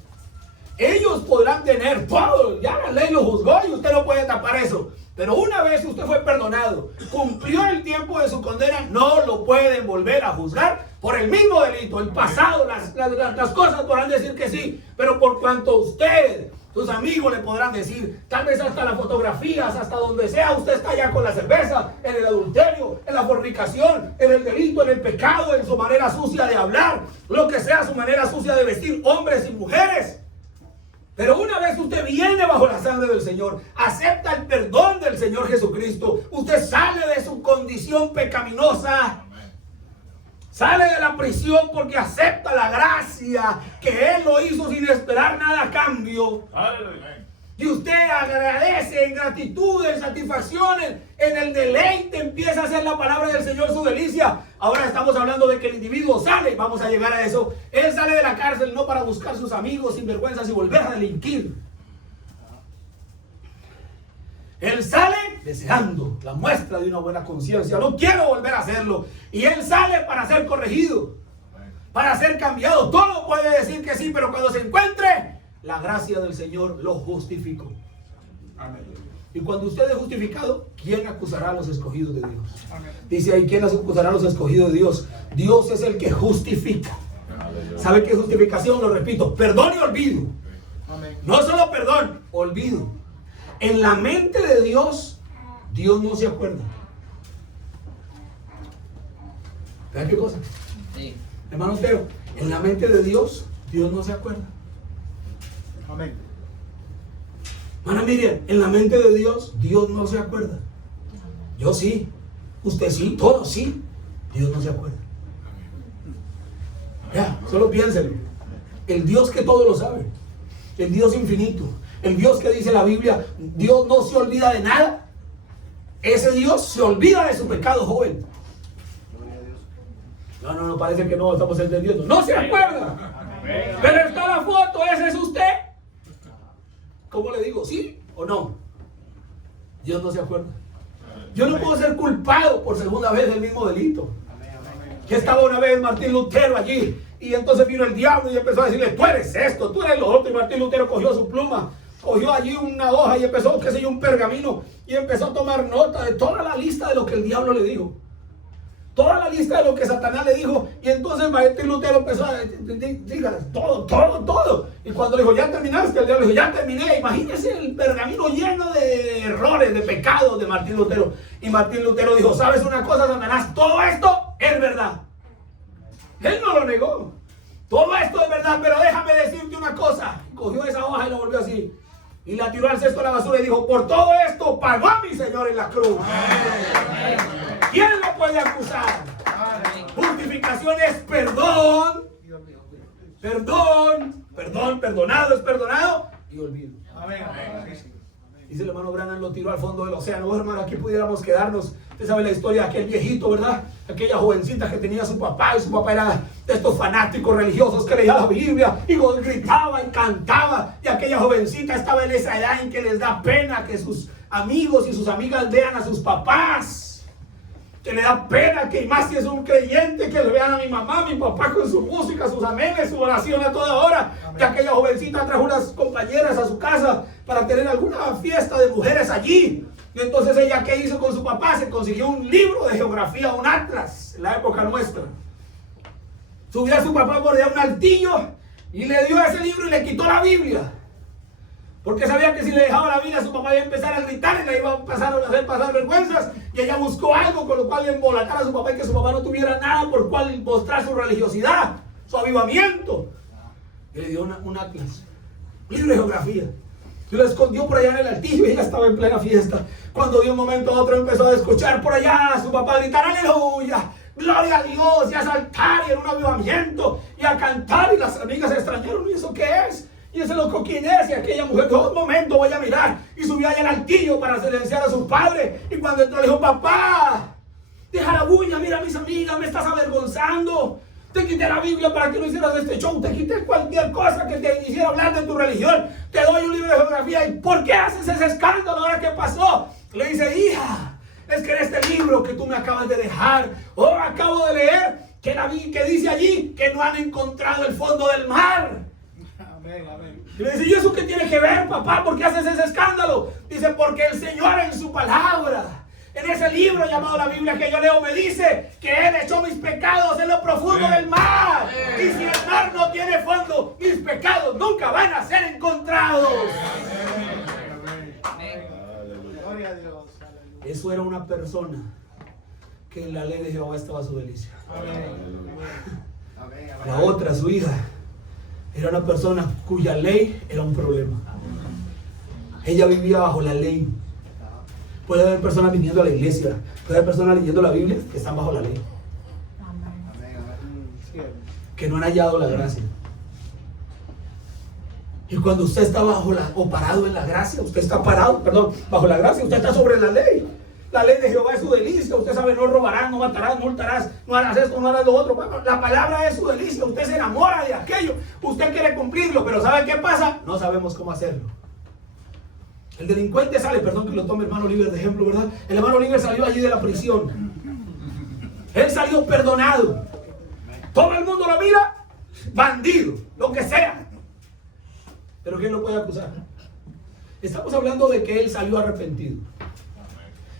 Ellos podrán tener todo, ya la ley lo juzgó y usted no puede tapar eso. Pero una vez usted fue perdonado, cumplió el tiempo de su condena, no lo pueden volver a juzgar por el mismo delito. El pasado, las cosas podrán decir que sí, pero por cuanto usted, sus amigos le podrán decir, tal vez hasta las fotografías, hasta donde sea, usted está ya con la cerveza, en el adulterio, en la fornicación, en el delito, en el pecado, en su manera sucia de hablar, lo que sea su manera sucia de vestir, hombres y mujeres. Pero una vez usted viene bajo la sangre del Señor, acepta el perdón del Señor Jesucristo, usted sale de su condición pecaminosa, sale de la prisión porque acepta la gracia que Él lo hizo sin esperar nada a cambio. Y usted agradece en gratitud, en satisfacciones, en el deleite, empieza a hacer la palabra del Señor su delicia. Ahora estamos hablando de que el individuo sale, vamos a llegar a eso. Él sale de la cárcel no para buscar sus amigos sin vergüenzas y volver a delinquir. Él sale deseando la muestra de una buena conciencia. No quiero volver a hacerlo. Y él sale para ser corregido, para ser cambiado. Todo puede decir que sí, pero cuando se encuentre, la gracia del Señor lo justificó. Amén. Y cuando usted es justificado, ¿quién acusará a los escogidos de Dios? Amén. Dice ahí, ¿quién acusará a los escogidos de Dios? Dios es el que justifica. ¿Sabe qué es justificación? Lo repito, perdón y olvido. Amén. No solo perdón, olvido. En la mente de Dios, Dios no se acuerda. ¿Vean qué cosa? Sí. Hermano Teo, en la mente de Dios, Dios no se acuerda. Amén. Hermana Miriam, en la mente de Dios, Dios no se acuerda. Yo sí, usted sí, todos sí. Dios no se acuerda. Ya, solo piénselo. El Dios que todo lo sabe, el Dios infinito, el Dios que dice la Biblia, Dios no se olvida de nada. Ese Dios se olvida de su pecado, joven. No, parece que no estamos entendiendo. No se acuerda. Pero está la foto, ese es usted. ¿Cómo le digo? ¿Sí o no? Dios no se acuerda. Yo no puedo ser culpado por segunda vez del mismo delito. Que estaba una vez Martín Lutero allí, y entonces vino el diablo y empezó a decirle: tú eres esto, tú eres lo otro. Y Martín Lutero cogió su pluma, cogió allí una hoja y empezó, qué sé yo, un pergamino, y empezó a tomar nota de toda la lista de lo que el diablo le dijo, toda la lista de lo que Satanás le dijo. Y entonces Martín Lutero empezó a decir todo. Y cuando le dijo: ya terminaste, el diablo le dijo: ya terminé. Imagínense el pergamino lleno de errores, de pecados de Martín Lutero. Y Martín Lutero dijo: ¿sabes una cosa, Satanás? Todo esto es verdad. Él no lo negó. Todo esto es verdad, pero déjame decirte una cosa. Cogió esa hoja y la volvió así, y la tiró al cesto de la basura y dijo: por todo esto pagó mi Señor en la cruz. ¿Quién lo puede acusar? Justificación es perdón. Perdonado es perdonado y olvido. Dice el hermano Branham, lo tiró al fondo del océano. Bueno, hermano, aquí pudiéramos quedarnos. Usted sabe la historia de aquel viejito, ¿verdad? Aquella jovencita que tenía a su papá, y su papá era de estos fanáticos religiosos que leía la Biblia y gritaba y cantaba. Y aquella jovencita estaba en esa edad en que les da pena que sus amigos y sus amigas vean a sus papás. Que le da pena, que más si es un creyente, que le vean a mi mamá, a mi papá con su música, sus amenes, su oración a toda hora. Que aquella jovencita trajo unas compañeras a su casa para tener alguna fiesta de mujeres allí. Y entonces ella, ¿qué hizo con su papá? Se consiguió un libro de geografía, un atlas, en la época nuestra. Subió a su papá por allá un altillo y le dio ese libro y le quitó la Biblia. Porque sabía que si le dejaba la Biblia, su papá iba a empezar a gritar y le iba a hacer pasar vergüenzas. Y ella buscó algo con lo cual le embolatara a su papá y que su papá no tuviera nada por cual mostrar su religiosidad, su avivamiento. Y le dio un atlas, un libro de geografía. Y lo escondió por allá en el altillo y ella estaba en plena fiesta. Cuando de un momento a otro empezó a escuchar por allá a su papá gritar: aleluya, gloria a Dios, y a saltar y en un avivamiento y a cantar. Y las amigas se extrañaron: ¿y eso qué es? Y ese loco, ¿quién es? Y aquella mujer dijo: un momento, voy a mirar. Y subió allá al altillo para silenciar a su padre. Y cuando entró le dijo: papá, deja la bulla, mira a mis amigas, me estás avergonzando. Te quité la Biblia para que no hicieras este show, te quité cualquier cosa que te hiciera hablar de tu religión, te doy un libro de geografía. ¿Y por qué haces ese escándalo ahora? ¿Qué pasó? Le dice: hija, es que en este libro que tú me acabas de dejar, acabo de leer que dice allí que no han encontrado el fondo del mar. Y le dice: ¿y eso qué tiene que ver, papá? ¿Por qué haces ese escándalo? Dice: porque el Señor en su palabra, en ese libro llamado la Biblia que yo leo, me dice que Él echó mis pecados en lo profundo del mar. Y si el mar no tiene fondo, mis pecados nunca van a ser encontrados. Gloria a Dios. Eso era una persona que en la ley de Jehová estaba su delicia. La otra, su hija, era una persona cuya ley era un problema. Ella vivía bajo la ley. Puede haber personas viniendo a la iglesia, puede haber personas leyendo la Biblia que están bajo la ley, que no han hallado la gracia. Y cuando usted está parado en la gracia, usted está bajo la gracia, usted está sobre la ley. La ley de Jehová es su delicia. Usted sabe: no robarás, no matarás, no hurtarás, no harás esto, no harás lo otro. Bueno, la palabra es su delicia. Usted se enamora de aquello, usted quiere cumplirlo, pero ¿sabe qué pasa? No sabemos cómo hacerlo. El delincuente sale, perdón que lo tome el hermano Oliver de ejemplo, ¿verdad? El hermano Oliver salió allí de la prisión. Él salió perdonado. Todo el mundo lo mira bandido, lo que sea. Pero ¿quién lo puede acusar? Estamos hablando de que él salió arrepentido.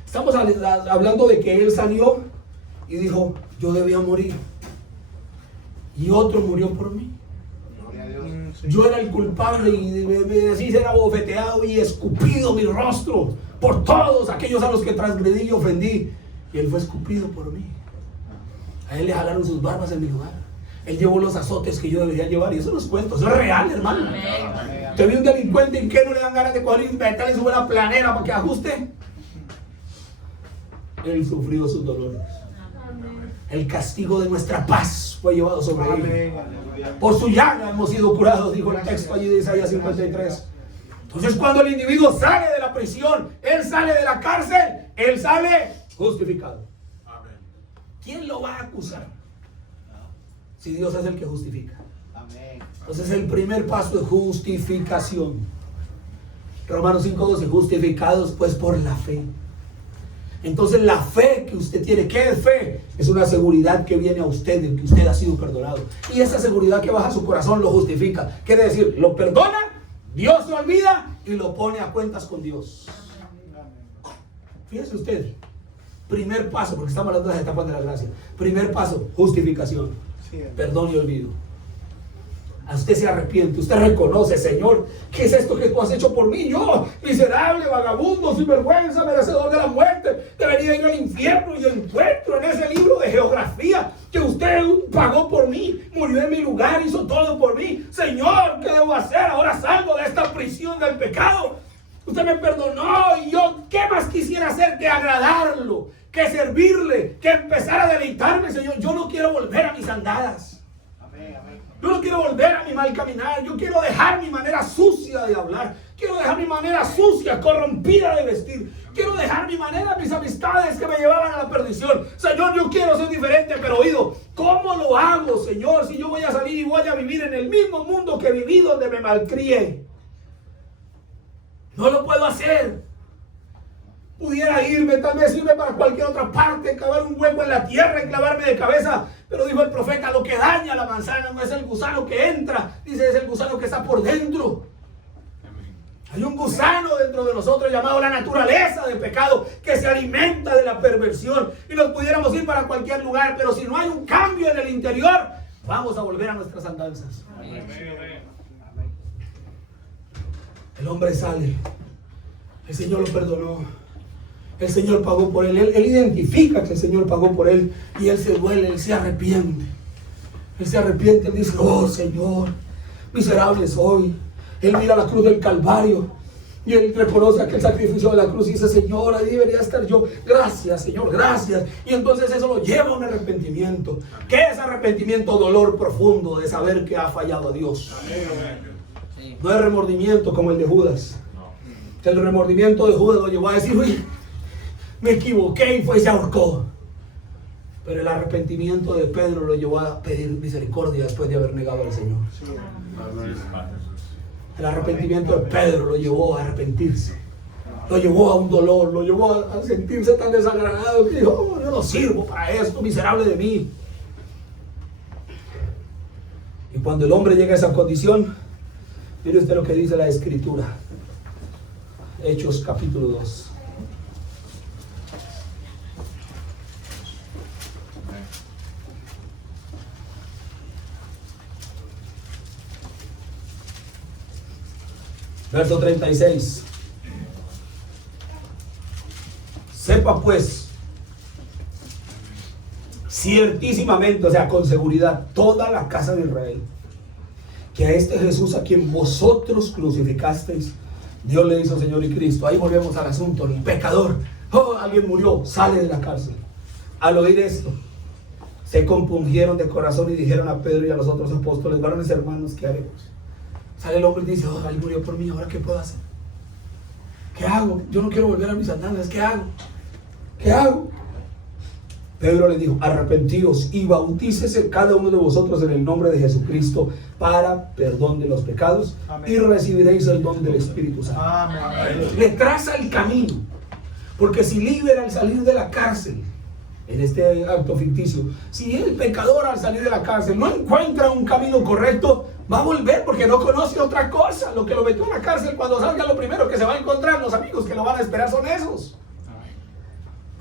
Estamos hablando de que él salió y dijo: yo debía morir y otro murió por mí. Yo era el culpable y así será bofeteado y escupido mi rostro por todos aquellos a los que transgredí y ofendí. Y él fue escupido por mí. A él le jalaron sus barbas en mi lugar. Él llevó los azotes que yo debería llevar. Y eso no es cuento, eso es real, hermano. Te vi un delincuente en que no le dan ganas de coger y inventarle su buena planera para que ajuste. Él sufrió sus dolores. El castigo de nuestra paz fue llevado sobre él. Amén. Por su llaga hemos sido curados, dijo el texto allí de Isaías 53. Entonces cuando el individuo sale de la prisión, él sale de la cárcel, él sale justificado. ¿Quién lo va a acusar? Si Dios es el que justifica. Amén. Entonces el primer paso es justificación. Romanos 5:12, justificados pues por la fe. Entonces la fe que usted tiene, ¿qué es fe? Es una seguridad que viene a usted de que usted ha sido perdonado. Y esa seguridad que baja a su corazón lo justifica. Quiere decir, lo perdona, Dios lo olvida y lo pone a cuentas con Dios. Fíjese usted, primer paso, porque estamos hablando de las etapas de la gracia. Primer paso, justificación, perdón y olvido. A usted se arrepiente, usted reconoce, Señor, ¿qué es esto que tú has hecho por mí? Yo, miserable, vagabundo, sinvergüenza, merecedor de la muerte, debería ir al infierno, y encuentro en ese libro de geografía que usted pagó por mí, murió en mi lugar, hizo todo por mí. Señor, ¿qué debo hacer? Ahora salgo de esta prisión del pecado. Usted me perdonó y yo, ¿qué más quisiera hacer que agradarlo, que servirle, que empezar a deleitarme, Señor? Yo no quiero volver a mis andadas. Amén, amén. Yo no quiero volver a mi mal caminar. Yo quiero dejar mi manera sucia de hablar. Quiero dejar mi manera sucia, corrompida de vestir. Quiero dejar mi manera, mis amistades que me llevaban a la perdición. Señor, yo quiero ser diferente, pero oído, ¿cómo lo hago, Señor? Si yo voy a salir y voy a vivir en el mismo mundo que viví, donde me malcrié. No lo puedo hacer. Pudiera irme, tal vez irme para cualquier otra parte, cavar un hueco en la tierra y clavarme de cabeza. Pero dijo el profeta, lo que daña la manzana no es el gusano que entra, dice, es el gusano que está por dentro. Hay un gusano dentro de nosotros llamado la naturaleza de pecado que se alimenta de la perversión. Y nos pudiéramos ir para cualquier lugar, pero si no hay un cambio en el interior, vamos a volver a nuestras andanzas. El hombre sale, el Señor lo perdonó. El Señor pagó por él. Él identifica que el Señor pagó por él. Y él se duele, él se arrepiente. Él se arrepiente, él dice, oh Señor, miserable soy. Él mira la cruz del Calvario. Y él reconoce aquel sacrificio de la cruz y dice, Señor, ahí debería estar yo. Gracias, Señor, gracias. Y entonces eso lo lleva a un arrepentimiento. ¿Qué es arrepentimiento? Dolor profundo de saber que ha fallado a Dios. No es remordimiento como el de Judas. El remordimiento de Judas lo llevó a decir, uy, me equivoqué y fue y se ahorcó. Pero el arrepentimiento de Pedro lo llevó a pedir misericordia después de haber negado al Señor. El arrepentimiento de Pedro lo llevó a arrepentirse. Lo llevó a un dolor, lo llevó a sentirse tan desagradado que dijo, oh, yo no sirvo para esto, miserable de mí. Y cuando el hombre llega a esa condición, mire usted lo que dice la Escritura. Hechos capítulo 2. Verso 36. Sepa pues, ciertísimamente, o sea, con seguridad, toda la casa de Israel, que a este Jesús a quien vosotros crucificasteis, Dios le hizo Señor y Cristo. Ahí volvemos al asunto, el pecador. Oh, alguien murió, sale de la cárcel. Al oír esto, se compungieron de corazón y dijeron a Pedro y a los otros apóstoles, varones hermanos, ¿qué haremos? Sale el hombre y dice, oh, él murió por mí, ¿ahora qué puedo hacer? ¿Qué hago? Yo no quiero volver a mis andanzas, ¿qué hago? ¿Qué hago? Pedro le dijo, arrepentíos y bautícese cada uno de vosotros en el nombre de Jesucristo para perdón de los pecados. Amén. Y recibiréis el don del Espíritu Santo. Amén. Le traza el camino, porque si libera al salir de la cárcel, en este acto ficticio, si el pecador al salir de la cárcel no encuentra un camino correcto, va a volver porque no conoce otra cosa. Lo que lo metió en la cárcel, cuando salga, lo primero que se va a encontrar, los amigos que lo van a esperar son esos.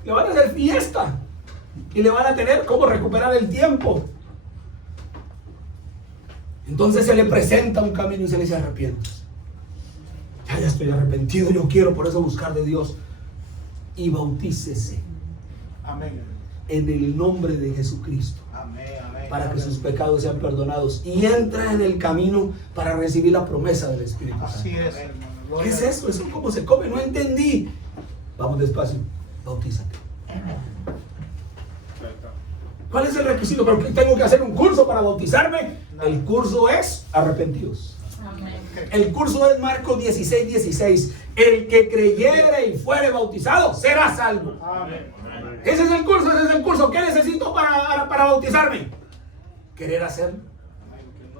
Le van a hacer fiesta y le van a tener cómo recuperar el tiempo. Entonces se le presenta un camino y se le dice, arrepientas. Ya estoy arrepentido, yo quiero por eso buscar de Dios. Y bautícese. Amén. En el nombre de Jesucristo. Amén, amén, para que amén. sus pecados sean perdonados. Y entra en el camino para recibir la promesa del Espíritu Santo. Así es, hermano. ¿Qué es eso? ¿Eso cómo se come? No entendí. Vamos despacio. Bautízate. ¿Cuál es el requisito? ¿Pero qué tengo que hacer un curso para bautizarme? El curso es arrepentidos. El curso es Marcos 16:16. El que creyere y fuere bautizado será salvo. Amén. Ese es el curso, ese es el curso. ¿Qué necesito para bautizarme? Querer hacerlo.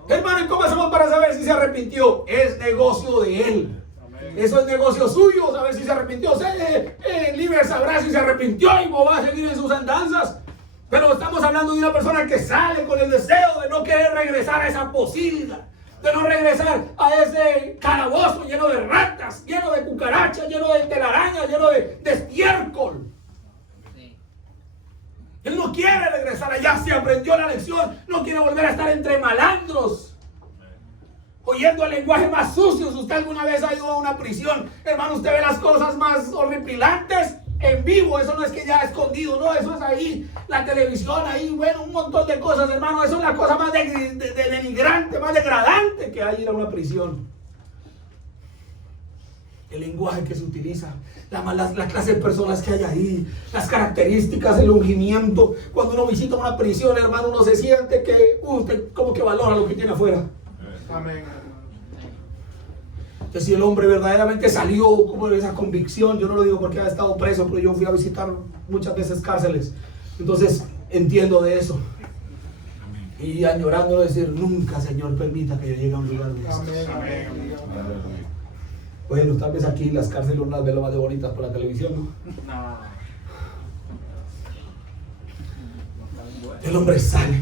Hermano, ¿y cómo hacemos para saber si se arrepintió? Es negocio de él. Eso es negocio suyo, saber si se arrepintió. Libre sabrá si se arrepintió y va a seguir en sus andanzas. Pero estamos hablando de una persona que sale con el deseo de no querer regresar a esa pocilga, de no regresar a ese calabozo lleno de ratas, lleno de cucarachas, lleno de telarañas, lleno de estiércol. Él no quiere regresar allá, se aprendió la lección, no quiere volver a estar entre malandros, oyendo el lenguaje más sucio. Si usted alguna vez ha ido a una prisión, hermano, usted ve las cosas más horripilantes en vivo. Eso no es que ya escondido, no, eso es ahí, la televisión, ahí, bueno, un montón de cosas, hermano. Eso es la cosa más denigrante, más degradante que hay ir a una prisión. El lenguaje que se utiliza, la clase de personas que hay ahí, las características, el ungimiento. Cuando uno visita una prisión, hermano, uno se siente que usted como que valora lo que tiene afuera. Amén. Que si el hombre verdaderamente salió como de esa convicción, yo no lo digo porque ha estado preso, pero yo fui a visitar muchas veces cárceles, entonces entiendo de eso. Y añorando decir, nunca, Señor, permita que yo llegue a un lugar de eso. Amén. Bueno, tal vez aquí las cárceles uno las ve lo más de bonitas por la televisión, ¿no? El hombre sale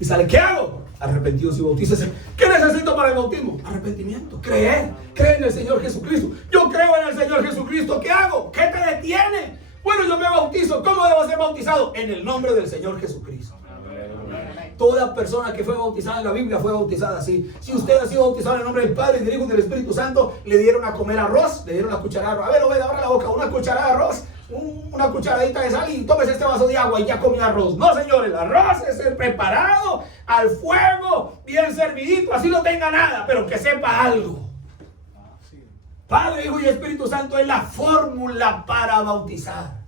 y sale, ¿qué hago? Arrepentidos y bautícese. ¿Qué necesito para el bautismo? Arrepentimiento, creer en el Señor Jesucristo. Yo creo en el Señor Jesucristo. ¿Qué hago? ¿Qué te detiene? Bueno, yo me bautizo. ¿Cómo debo ser bautizado? En el nombre del Señor Jesucristo. Toda persona que fue bautizada en la Biblia fue bautizada así. Si usted ha sido bautizado en el nombre del Padre, y del Hijo y del Espíritu Santo, le dieron a comer arroz, le dieron la cucharada de arroz. A ver, Obed, abra la boca, una cucharada de arroz, una cucharadita de sal y tómese este vaso de agua y ya comió arroz. No, señor, el arroz es el preparado al fuego, bien servidito, así no tenga nada, pero que sepa algo. Padre, Hijo y Espíritu Santo es la fórmula para bautizar.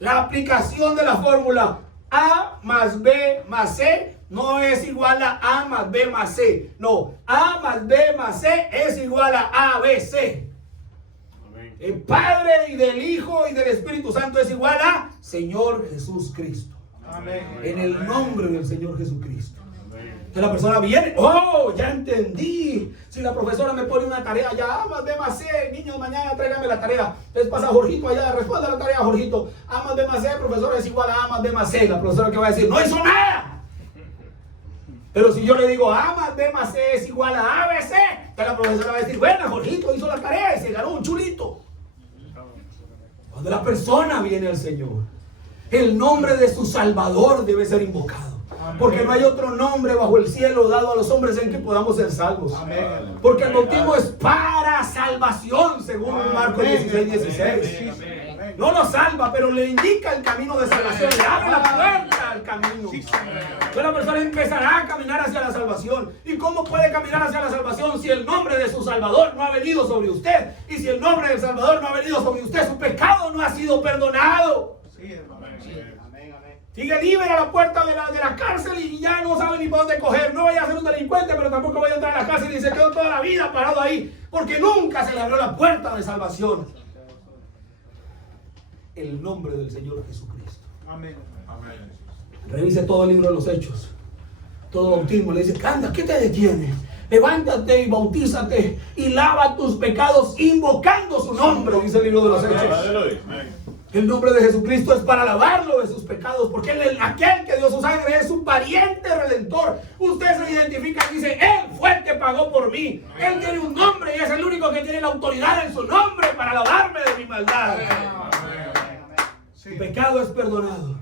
La aplicación de la fórmula A más B más C no es igual a A más B más C. No, A más B más C es igual a A, B, C. El Padre y del Hijo y del Espíritu Santo es igual a Señor Jesús Cristo. Amén. En el nombre del Señor Jesucristo. Entonces la persona viene, oh, ya entendí. Si la profesora me pone una tarea, ya A más B más C, niños, mañana tráigame la tarea. Entonces pasa Jorgito allá, responde la tarea, Jorgito. A más B más C, profesora, es igual a A más B más C. La profesora que va a decir, no hizo nada. Pero si yo le digo A más B más C es igual a A, B, C, entonces la profesora va a decir, bueno, Jorgito hizo la tarea y se ganó un chulito. Cuando la persona viene al Señor, el nombre de su Salvador debe ser invocado. Porque no hay otro nombre bajo el cielo dado a los hombres en que podamos ser salvos. Amén. Porque el bautismo es para salvación, según Marcos 16:16. No lo salva, pero le indica el camino de salvación, le abre la puerta al camino. Entonces la persona empezará a caminar hacia la salvación. ¿Y cómo puede caminar hacia la salvación si el nombre de su Salvador no ha venido sobre usted? Y si el nombre del Salvador no ha venido sobre usted, su pecado no ha sido perdonado. Sigue libre a la puerta de la cárcel y ya no sabe ni para dónde coger. No vaya a ser un delincuente, pero tampoco vaya a entrar a la cárcel y se quedó toda la vida parado ahí, porque nunca se le abrió la puerta de salvación. El nombre del Señor Jesucristo. Amén. Revise todo el libro de los Hechos. Todo bautismo le dice, anda, ¿qué te detiene? Levántate y bautízate y lava tus pecados invocando su nombre, dice el libro de los Hechos. El nombre de Jesucristo es para lavarlo de sus pecados, porque aquel que dio su sangre es un pariente redentor. Usted se identifica y dice, Él fue el que pagó por mí. Él tiene un nombre y es el único que tiene la autoridad en su nombre para lavarme de mi maldad. Tu pecado es perdonado.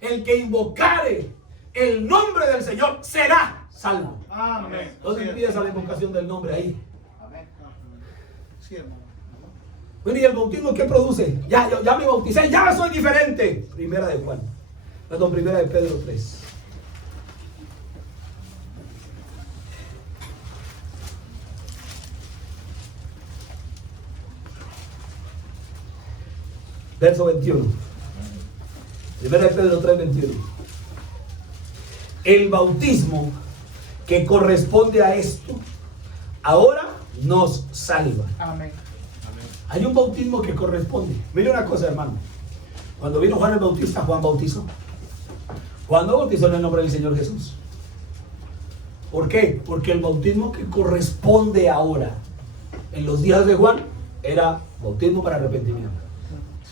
El que invocare el nombre del Señor será salvo. Amén. Entonces empieza la invocación del nombre ahí. Amén. Sí, hermano. Bueno, ¿y el bautismo qué produce? Ya me bauticé, ya soy diferente. Primera de Juan. Perdón, primera de Pedro 3. Verso 21. Primera de Pedro 3:21. El bautismo que corresponde a esto ahora nos salva. Amén. Hay un bautismo que corresponde. Mire una cosa, hermano. Cuando vino Juan el Bautista, Juan bautizó. Juan no bautizó en el nombre del Señor Jesús. ¿Por qué? Porque el bautismo que corresponde ahora, en los días de Juan, era bautismo para arrepentimiento.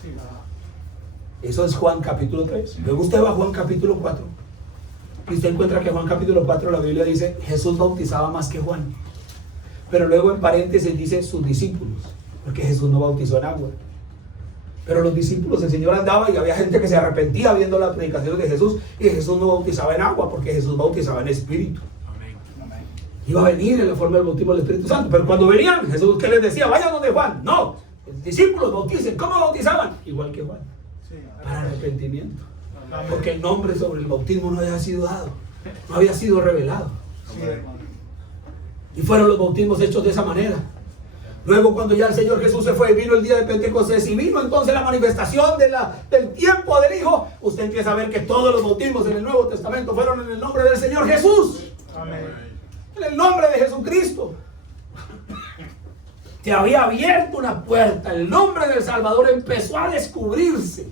Sí. Eso es Juan capítulo 3. Luego usted va a Juan capítulo 4. Y usted encuentra que Juan capítulo 4, la Biblia dice, Jesús bautizaba más que Juan. Pero luego en paréntesis dice sus discípulos, porque Jesús no bautizó en agua. Pero los discípulos, el Señor andaba y había gente que se arrepentía viendo las predicaciones de Jesús, y Jesús no bautizaba en agua, porque Jesús bautizaba en espíritu. Iba a venir en la forma del bautismo del Espíritu Santo. Pero cuando venían, Jesús, ¿qué les decía? Vayan donde Juan. No, los discípulos bauticen. ¿Cómo bautizaban? Igual que Juan, Sí. para arrepentimiento. Amén. Porque el nombre sobre el bautismo no había sido dado, no había sido revelado. Sí, hermano. Y fueron los bautismos hechos de esa manera. Luego, cuando ya el Señor Jesús se fue, vino el día de Pentecostés y vino entonces la manifestación del tiempo del Hijo. Usted empieza a ver que todos los bautismos en el Nuevo Testamento fueron en el nombre del Señor Jesús, Amén. en el nombre de Jesucristo. Que había abierto una puerta, el nombre del Salvador empezó a descubrirse.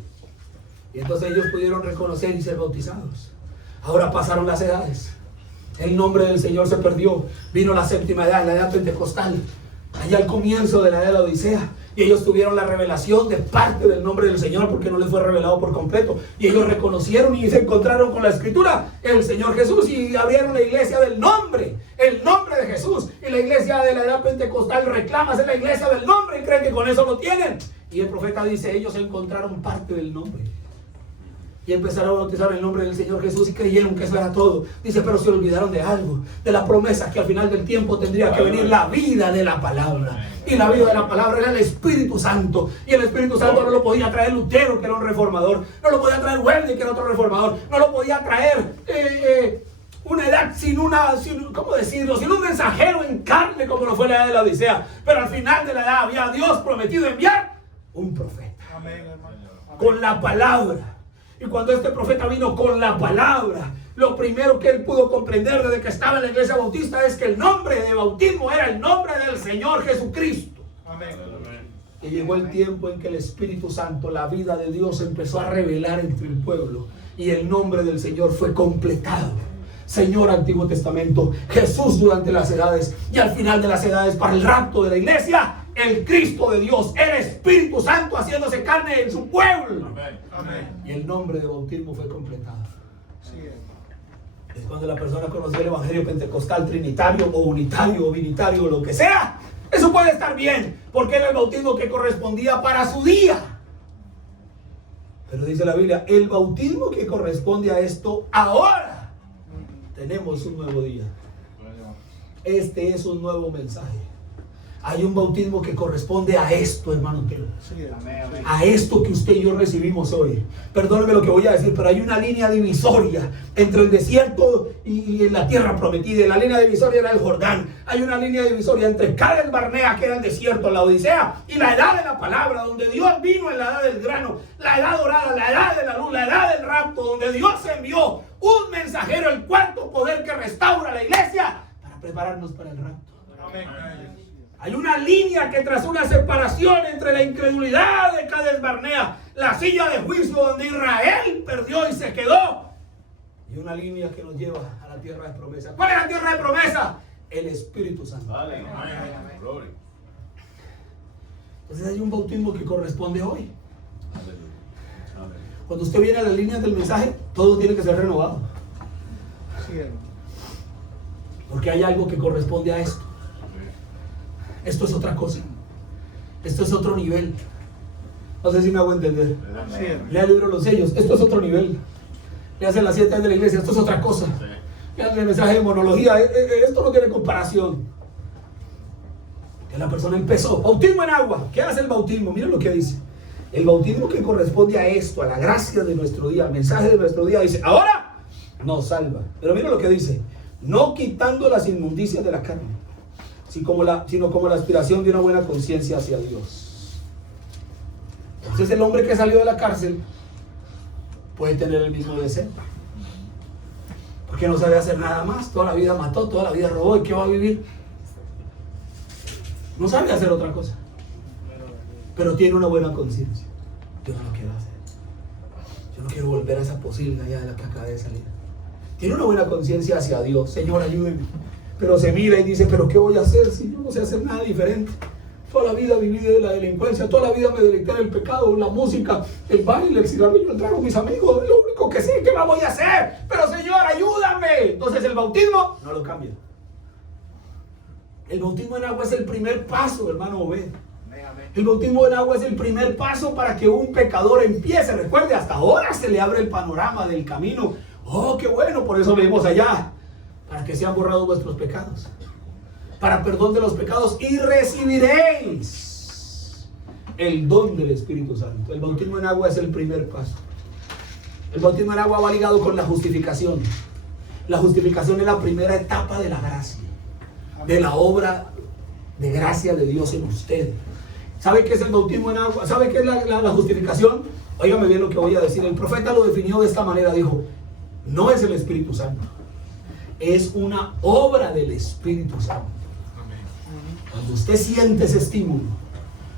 Y entonces ellos pudieron reconocer y ser bautizados. Ahora pasaron las edades. El nombre del Señor se perdió. Vino la séptima edad, la edad pentecostal. Allá al comienzo de la edad de la Odisea. Y ellos tuvieron la revelación de parte del nombre del Señor, porque no les fue revelado por completo. Y ellos reconocieron y se encontraron con la Escritura, el Señor Jesús, y abrieron la iglesia del nombre, el nombre de Jesús. Y la iglesia de la edad pentecostal reclama ser la iglesia del nombre y creen que con eso lo tienen. Y el profeta dice, ellos encontraron parte del nombre. Y empezaron a bautizar el nombre del Señor Jesús y creyeron que eso era todo. Dice, pero se olvidaron de algo, de la promesa que al final del tiempo tendría que venir la vida de la palabra. Y la vida de la palabra era el Espíritu Santo. Y el Espíritu Santo no lo podía traer Lutero, que era un reformador. No lo podía traer Wesley, que era otro reformador. No lo podía traer una edad sin ¿cómo decirlo? Sin un mensajero en carne, como lo fue la edad de la Odisea. Pero al final de la edad había Dios prometido enviar un profeta. Amén, hermano. Amén. Con la palabra. Y cuando este profeta vino con la palabra, lo primero que él pudo comprender desde que estaba en la iglesia bautista es que el nombre de bautismo era el nombre del Señor Jesucristo. Amén. Y llegó el tiempo en que el Espíritu Santo, la vida de Dios, empezó a revelar entre el pueblo. Y el nombre del Señor fue completado. Señor Antiguo Testamento, Jesús durante las edades y al final de las edades para el rapto de la iglesia, el Cristo de Dios, el Espíritu Santo haciéndose carne en su pueblo. Amén. Y el nombre de bautismo fue completado. Sí, hermano. Es cuando la persona conoció el evangelio pentecostal, trinitario o unitario o binitario o lo que sea. Eso puede estar bien, porque era el bautismo que correspondía para su día. Pero dice la Biblia, el bautismo que corresponde a esto ahora. Tenemos un nuevo día. Este es un nuevo mensaje. Hay un bautismo que corresponde a esto, hermano. Sí, hermano. A esto que usted y yo recibimos hoy. Perdóneme lo que voy a decir, pero hay una línea divisoria entre el desierto y la tierra prometida. Y la línea divisoria era el Jordán. Hay una línea divisoria entre Cades Barnea, que era el desierto, la Odisea, y la edad de la palabra, donde Dios vino en la edad del grano, la edad dorada, la edad de la luz, la edad del rapto, donde Dios envió un mensajero, el cuarto poder que restaura la iglesia, para prepararnos para el rapto. Amén. Hay una línea que tras una separación entre la incredulidad de Cades Barnea, la silla de juicio donde Israel perdió y se quedó, y una línea que nos lleva a la tierra de promesa. ¿Cuál es la tierra de promesa? El Espíritu Santo. Vale. Amén. Gloria. Entonces hay un bautismo que corresponde hoy. Amén. Cuando usted viene a las líneas del mensaje, todo tiene que ser renovado, Sí, hermano. porque hay algo que corresponde a esto. Esto es otra cosa. Esto es otro nivel. No sé si me hago entender. Sí, hermano. Lea el libro de los sellos. Esto es otro nivel. Le hacen las 7 años de la iglesia. Esto es otra cosa. Lea el mensaje de monología. Esto no tiene comparación. Que la persona empezó. Bautismo en agua. ¿Qué hace el bautismo? Miren lo que dice. El bautismo que corresponde a esto, a la gracia de nuestro día, al mensaje de nuestro día, dice, ahora nos salva. Pero miren lo que dice. No quitando las inmundicias de la carne, sino como la aspiración de una buena conciencia hacia Dios. Entonces el hombre que salió de la cárcel puede tener el mismo deseo. Porque no sabe hacer nada más. Toda la vida mató, toda la vida robó. ¿Y qué va a vivir? No sabe hacer otra cosa. Pero tiene una buena conciencia. Yo no lo quiero hacer. Yo no quiero volver a esa posilga allá de la que acabé de salir. Tiene una buena conciencia hacia Dios. Señor, ayúdeme. Pero se mira y dice, pero ¿qué voy a hacer si yo no sé hacer nada diferente? Toda la vida viví de la delincuencia, toda la vida me dediqué al pecado, la música, el baile, el cigarrillo, el trago, mis amigos. Es lo único que sé, ¿qué más voy a hacer? Pero Señor, ayúdame. Entonces el bautismo no lo cambia. El bautismo en agua es el primer paso, hermano Obed. El bautismo en agua es el primer paso para que un pecador empiece. Recuerde, hasta ahora se le abre el panorama del camino. Oh, qué bueno, por eso leímos allá. Para que sean borrados vuestros pecados. Para perdón de los pecados. Y recibiréis el don del Espíritu Santo. El bautismo en agua es el primer paso. El bautismo en agua va ligado con la justificación. La justificación es la primera etapa de la gracia. De la obra de gracia de Dios en usted. ¿Sabe qué es el bautismo en agua? ¿Sabe qué es la justificación? Óigame bien lo que voy a decir. El profeta lo definió de esta manera. Dijo, no es el Espíritu Santo. Es una obra del Espíritu Santo. Cuando usted siente ese estímulo,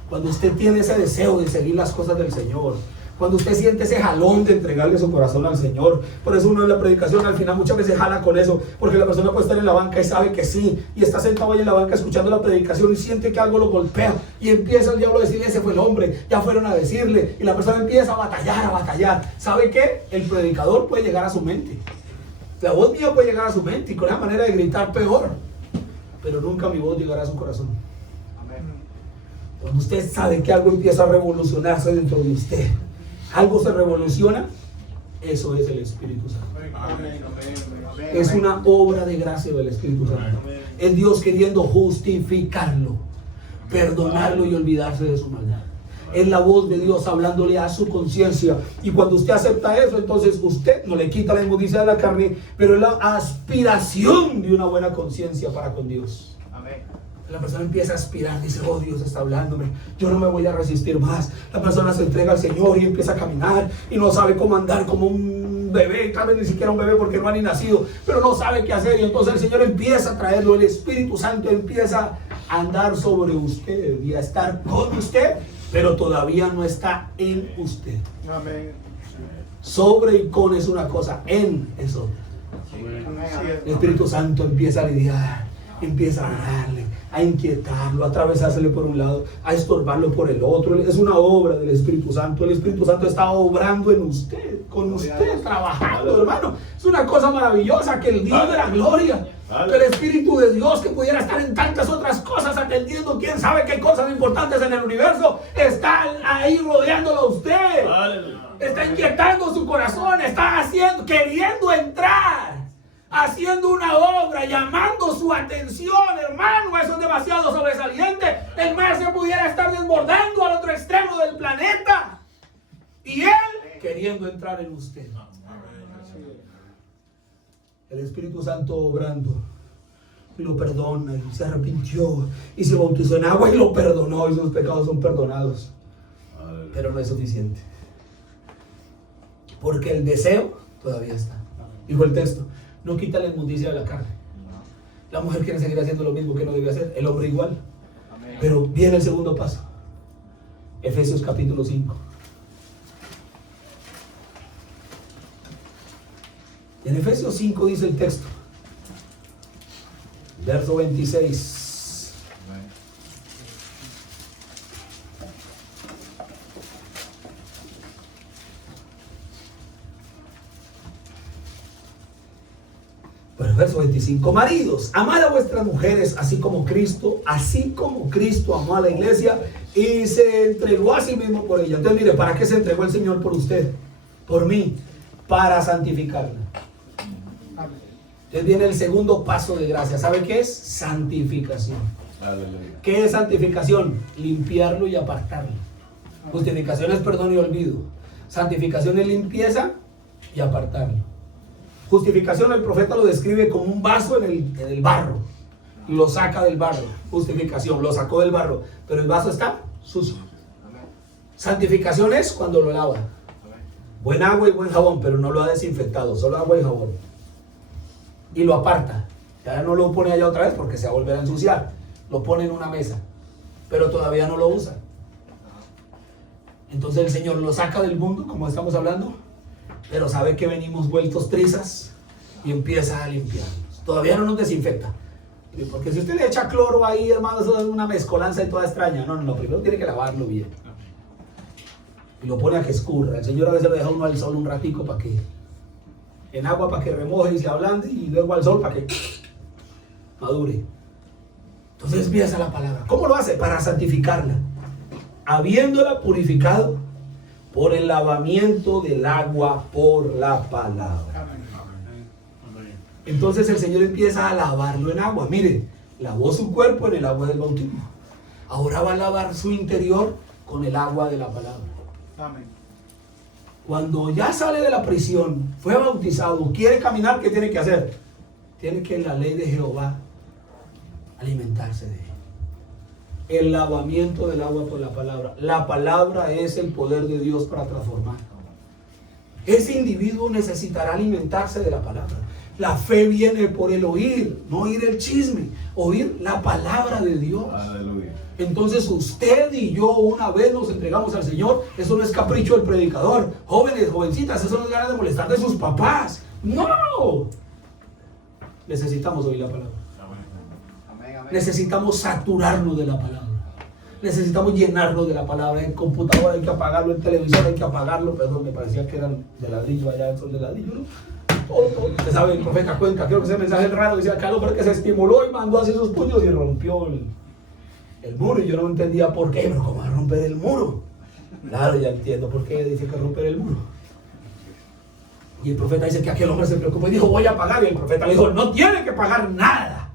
cuando usted tiene ese deseo de seguir las cosas del Señor, cuando usted siente ese jalón de entregarle su corazón al Señor. Por eso uno en la predicación al final muchas veces jala con eso, porque la persona puede estar en la banca y sabe que sí, y está sentado ahí en la banca escuchando la predicación y siente que algo lo golpea, y empieza el diablo a decirle, ese fue el hombre, ya fueron a decirle, y la persona empieza a batallar. ¿Sabe qué? El predicador puede llegar a su mente, la voz mía puede llegar a su mente, y con esa manera de gritar peor, pero nunca mi voz llegará a su corazón. Cuando usted sabe que algo empieza a revolucionarse dentro de usted, algo se revoluciona, eso es el Espíritu Santo. Es una obra de gracia del Espíritu Santo. Es Dios queriendo justificarlo, perdonarlo y olvidarse de su maldad. Es la voz de Dios hablándole a su conciencia. Y cuando usted acepta eso, entonces usted no le quita la inmundicia de la carne, pero es la aspiración de una buena conciencia para con Dios. La persona empieza a aspirar, dice, oh, Dios está hablándome, yo no me voy a resistir más. La persona se entrega al Señor y empieza a caminar y no sabe cómo andar como un bebé, tal vez ni siquiera un bebé porque no ha ni nacido, pero no sabe qué hacer, y entonces el Señor empieza a traerlo, el Espíritu Santo empieza a andar sobre usted y a estar con usted, pero todavía no está en usted. Amén. Sobre y con es una cosa, en es otra. El Espíritu Santo empieza a lidiar, empieza a darle, a inquietarlo, a atravesársele por un lado, a estorbarlo por el otro. Es una obra del Espíritu Santo. El Espíritu Santo está obrando en usted, con usted, trabajando, hermano. Es una cosa maravillosa que el Dios de la gloria, que el Espíritu de Dios, que pudiera estar en tantas otras cosas, atendiendo quién sabe qué cosas importantes en el universo, está ahí rodeándolo a usted. Está inquietando su corazón, está haciendo, queriendo entrar, haciendo una obra, llamando su atención, hermano. Eso es demasiado sobresaliente. El mar se pudiera estar desbordando al otro extremo del planeta, y él queriendo entrar en usted. El Espíritu Santo obrando, y lo perdona, y se arrepintió, y se bautizó en agua, y lo perdonó, y sus pecados son perdonados. Pero no es suficiente, porque el deseo todavía está. Dijo el texto, no quita la inmundicia de la carne. La mujer quiere seguir haciendo lo mismo que no debe hacer, el hombre igual. Pero viene el segundo paso. Efesios capítulo 5. En Efesios 5 dice el texto, verso 26. Bueno, verso 25. Maridos, amad a vuestras mujeres, así como Cristo amó a la iglesia y se entregó a sí mismo por ella. Entonces, mire, ¿para qué se entregó el Señor por usted? Por mí, para santificarla. Entonces viene el segundo paso de gracia. ¿Sabe qué es? Santificación. ¿Qué es santificación? Limpiarlo y apartarlo. Justificación es perdón y olvido. Santificación es limpieza y apartarlo. Justificación, el profeta lo describe como un vaso en el barro. Lo saca del barro. Justificación, lo sacó del barro, pero el vaso está sucio. Santificación es cuando lo lava. buen agua y buen jabón, pero no lo ha desinfectado, solo agua y jabón. Y lo aparta. Ya no lo pone allá otra vez porque se va a volver a ensuciar. Lo pone en una mesa, pero todavía no lo usa. Entonces el Señor lo saca del mundo, como estamos hablando, pero sabe que venimos vueltos trizas y empieza a limpiarnos. Todavía no nos desinfecta. Porque si usted le echa cloro ahí, hermano, eso es una mezcolanza y toda extraña. No, primero tiene que lavarlo bien. Y lo pone a que escurra. El Señor a veces lo deja uno al sol un ratico para que, en agua para que remoje y se ablande, y luego al sol para que madure. Entonces empieza la palabra. ¿Cómo lo hace? Para santificarla, habiéndola purificado por el lavamiento del agua por la palabra. Entonces el Señor empieza a lavarlo en agua. Mire, lavó su cuerpo en el agua del bautismo. Ahora va a lavar su interior con el agua de la palabra. Amén. Cuando ya sale de la prisión, fue bautizado, quiere caminar, ¿qué tiene que hacer? Tiene que, en la ley de Jehová, alimentarse de él. El lavamiento del agua por la palabra. La palabra es el poder de Dios para transformar. Ese individuo necesitará alimentarse de la palabra. La fe viene por el oír, no oír el chisme, oír la palabra de Dios. Aleluya. Entonces usted y yo una vez nos entregamos al Señor. Eso no es capricho del predicador. Jóvenes, jovencitas, eso no es ganas de molestar de sus papás. No. Necesitamos oír la palabra. Necesitamos saturarnos de la palabra. Necesitamos llenarnos de la palabra. En computadora hay que apagarlo, en televisor hay que apagarlo. Perdón, me parecía que eran de ladrillo allá, son de ladrillo, ¿no? Todo. Usted sabe, el profeta cuenta, creo que ese mensaje raro decía que al hombre que se estimuló y mandó así sus puños y rompió el muro. Y yo no entendía por qué, pero ¿cómo va a romper el muro? Claro, ya entiendo por qué dice que romper el muro. Y el profeta dice que aquel hombre se preocupó y dijo, voy a pagar. Y el profeta le dijo, no tiene que pagar nada.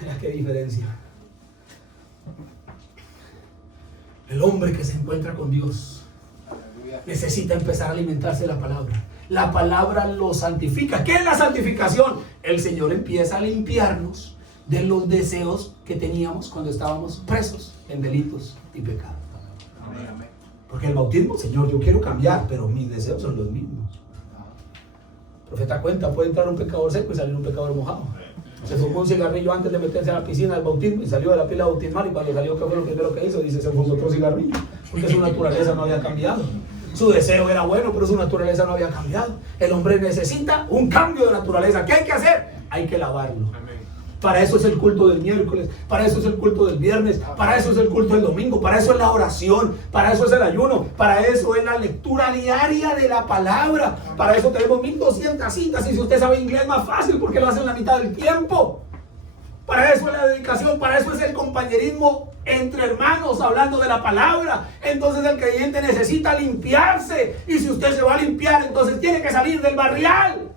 Mira qué diferencia. El hombre que se encuentra con Dios necesita empezar a alimentarse de la palabra. La palabra lo santifica. ¿Qué es la santificación? El Señor empieza a limpiarnos de los deseos que teníamos cuando estábamos presos en delitos y pecados. Porque el bautismo, Señor, yo quiero cambiar, pero mis deseos son los mismos. El profeta cuenta, puede entrar un pecador seco y salir un pecador mojado. Se fumó un cigarrillo antes de meterse a la piscina del bautismo y salió de la pila bautismal, y cuando salió, ¿qué fue lo primero que hizo? Dice, se fumó otro cigarrillo, porque su naturaleza no había cambiado. Su deseo era bueno, pero su naturaleza no había cambiado. El hombre necesita un cambio de naturaleza. ¿Qué hay que hacer? Hay que lavarlo. Para eso es el culto del miércoles, para eso es el culto del viernes, para eso es el culto del domingo, para eso es la oración, para eso es el ayuno, para eso es la lectura diaria de la palabra. Para eso tenemos 1200 citas, y si usted sabe inglés más fácil porque lo hace en la mitad del tiempo. Para eso es la dedicación, para eso es el compañerismo entre hermanos hablando de la palabra. Entonces el creyente necesita limpiarse, y si usted se va a limpiar, entonces tiene que salir del barrial.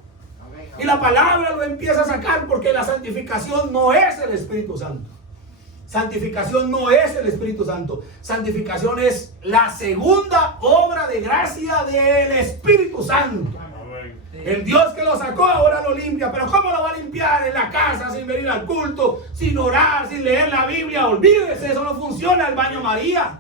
Y la palabra lo empieza a sacar, porque la santificación no es el Espíritu Santo. Santificación no es el Espíritu Santo. Santificación es la segunda obra de gracia del Espíritu Santo. El Dios que lo sacó ahora lo limpia. Pero ¿cómo lo va a limpiar? En la casa, sin venir al culto, sin orar, sin leer la Biblia. Olvídese, eso no funciona el baño María.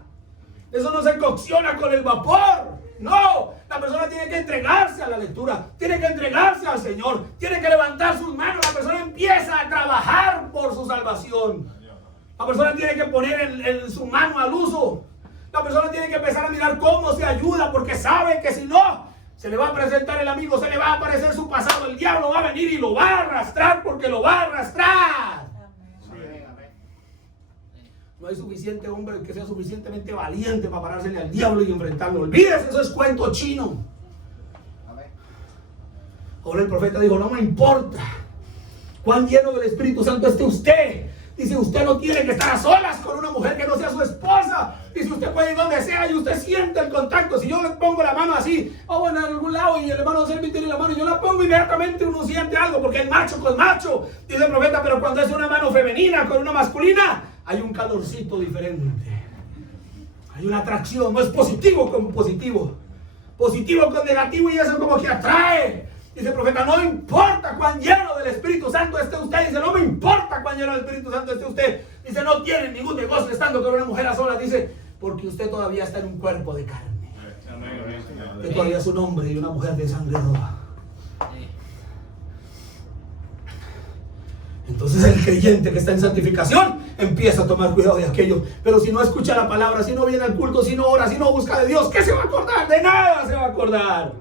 Eso no se cocciona con el vapor. No, la persona tiene que entregarse a la lectura, tiene que entregarse al Señor, tiene que levantar sus manos. La persona empieza a trabajar por su salvación. La persona tiene que poner en su mano al uso. La persona tiene que empezar a mirar cómo se ayuda, porque sabe que si no, se le va a presentar el amigo, se le va a aparecer su pasado, el diablo va a venir y lo va a arrastrar, porque lo va a arrastrar. No hay suficiente hombre que sea suficientemente valiente para parársele al diablo y enfrentarlo. Olvídese, eso es cuento chino. Ahora el profeta dijo, no me importa cuán lleno del Espíritu Santo esté usted. Dice, usted no tiene que estar a solas con una mujer que no sea su esposa. Dice, usted puede ir donde sea y usted siente el contacto. Si yo le pongo la mano así, o bueno, en algún lado, y el hermano Servi tiene la mano, y yo la pongo, inmediatamente uno siente algo, porque es macho con macho. Dice el profeta, pero cuando es una mano femenina con una masculina, hay un calorcito diferente. Hay una atracción, no es positivo con positivo. Positivo con negativo, y eso como que atrae. Dice el profeta, no importa cuán lleno del Espíritu Santo esté usted. Dice, no me importa cuán lleno del Espíritu Santo esté usted. Dice, no tiene ningún negocio estando con una mujer a solas. Dice, porque usted todavía está en un cuerpo de carne. que todavía es un hombre y una mujer de sangre roja. Entonces el creyente que está en santificación empieza a tomar cuidado de aquello. Pero si no escucha la palabra, si no viene al culto, si no ora, si no busca de Dios, ¿qué se va a acordar? De nada se va a acordar.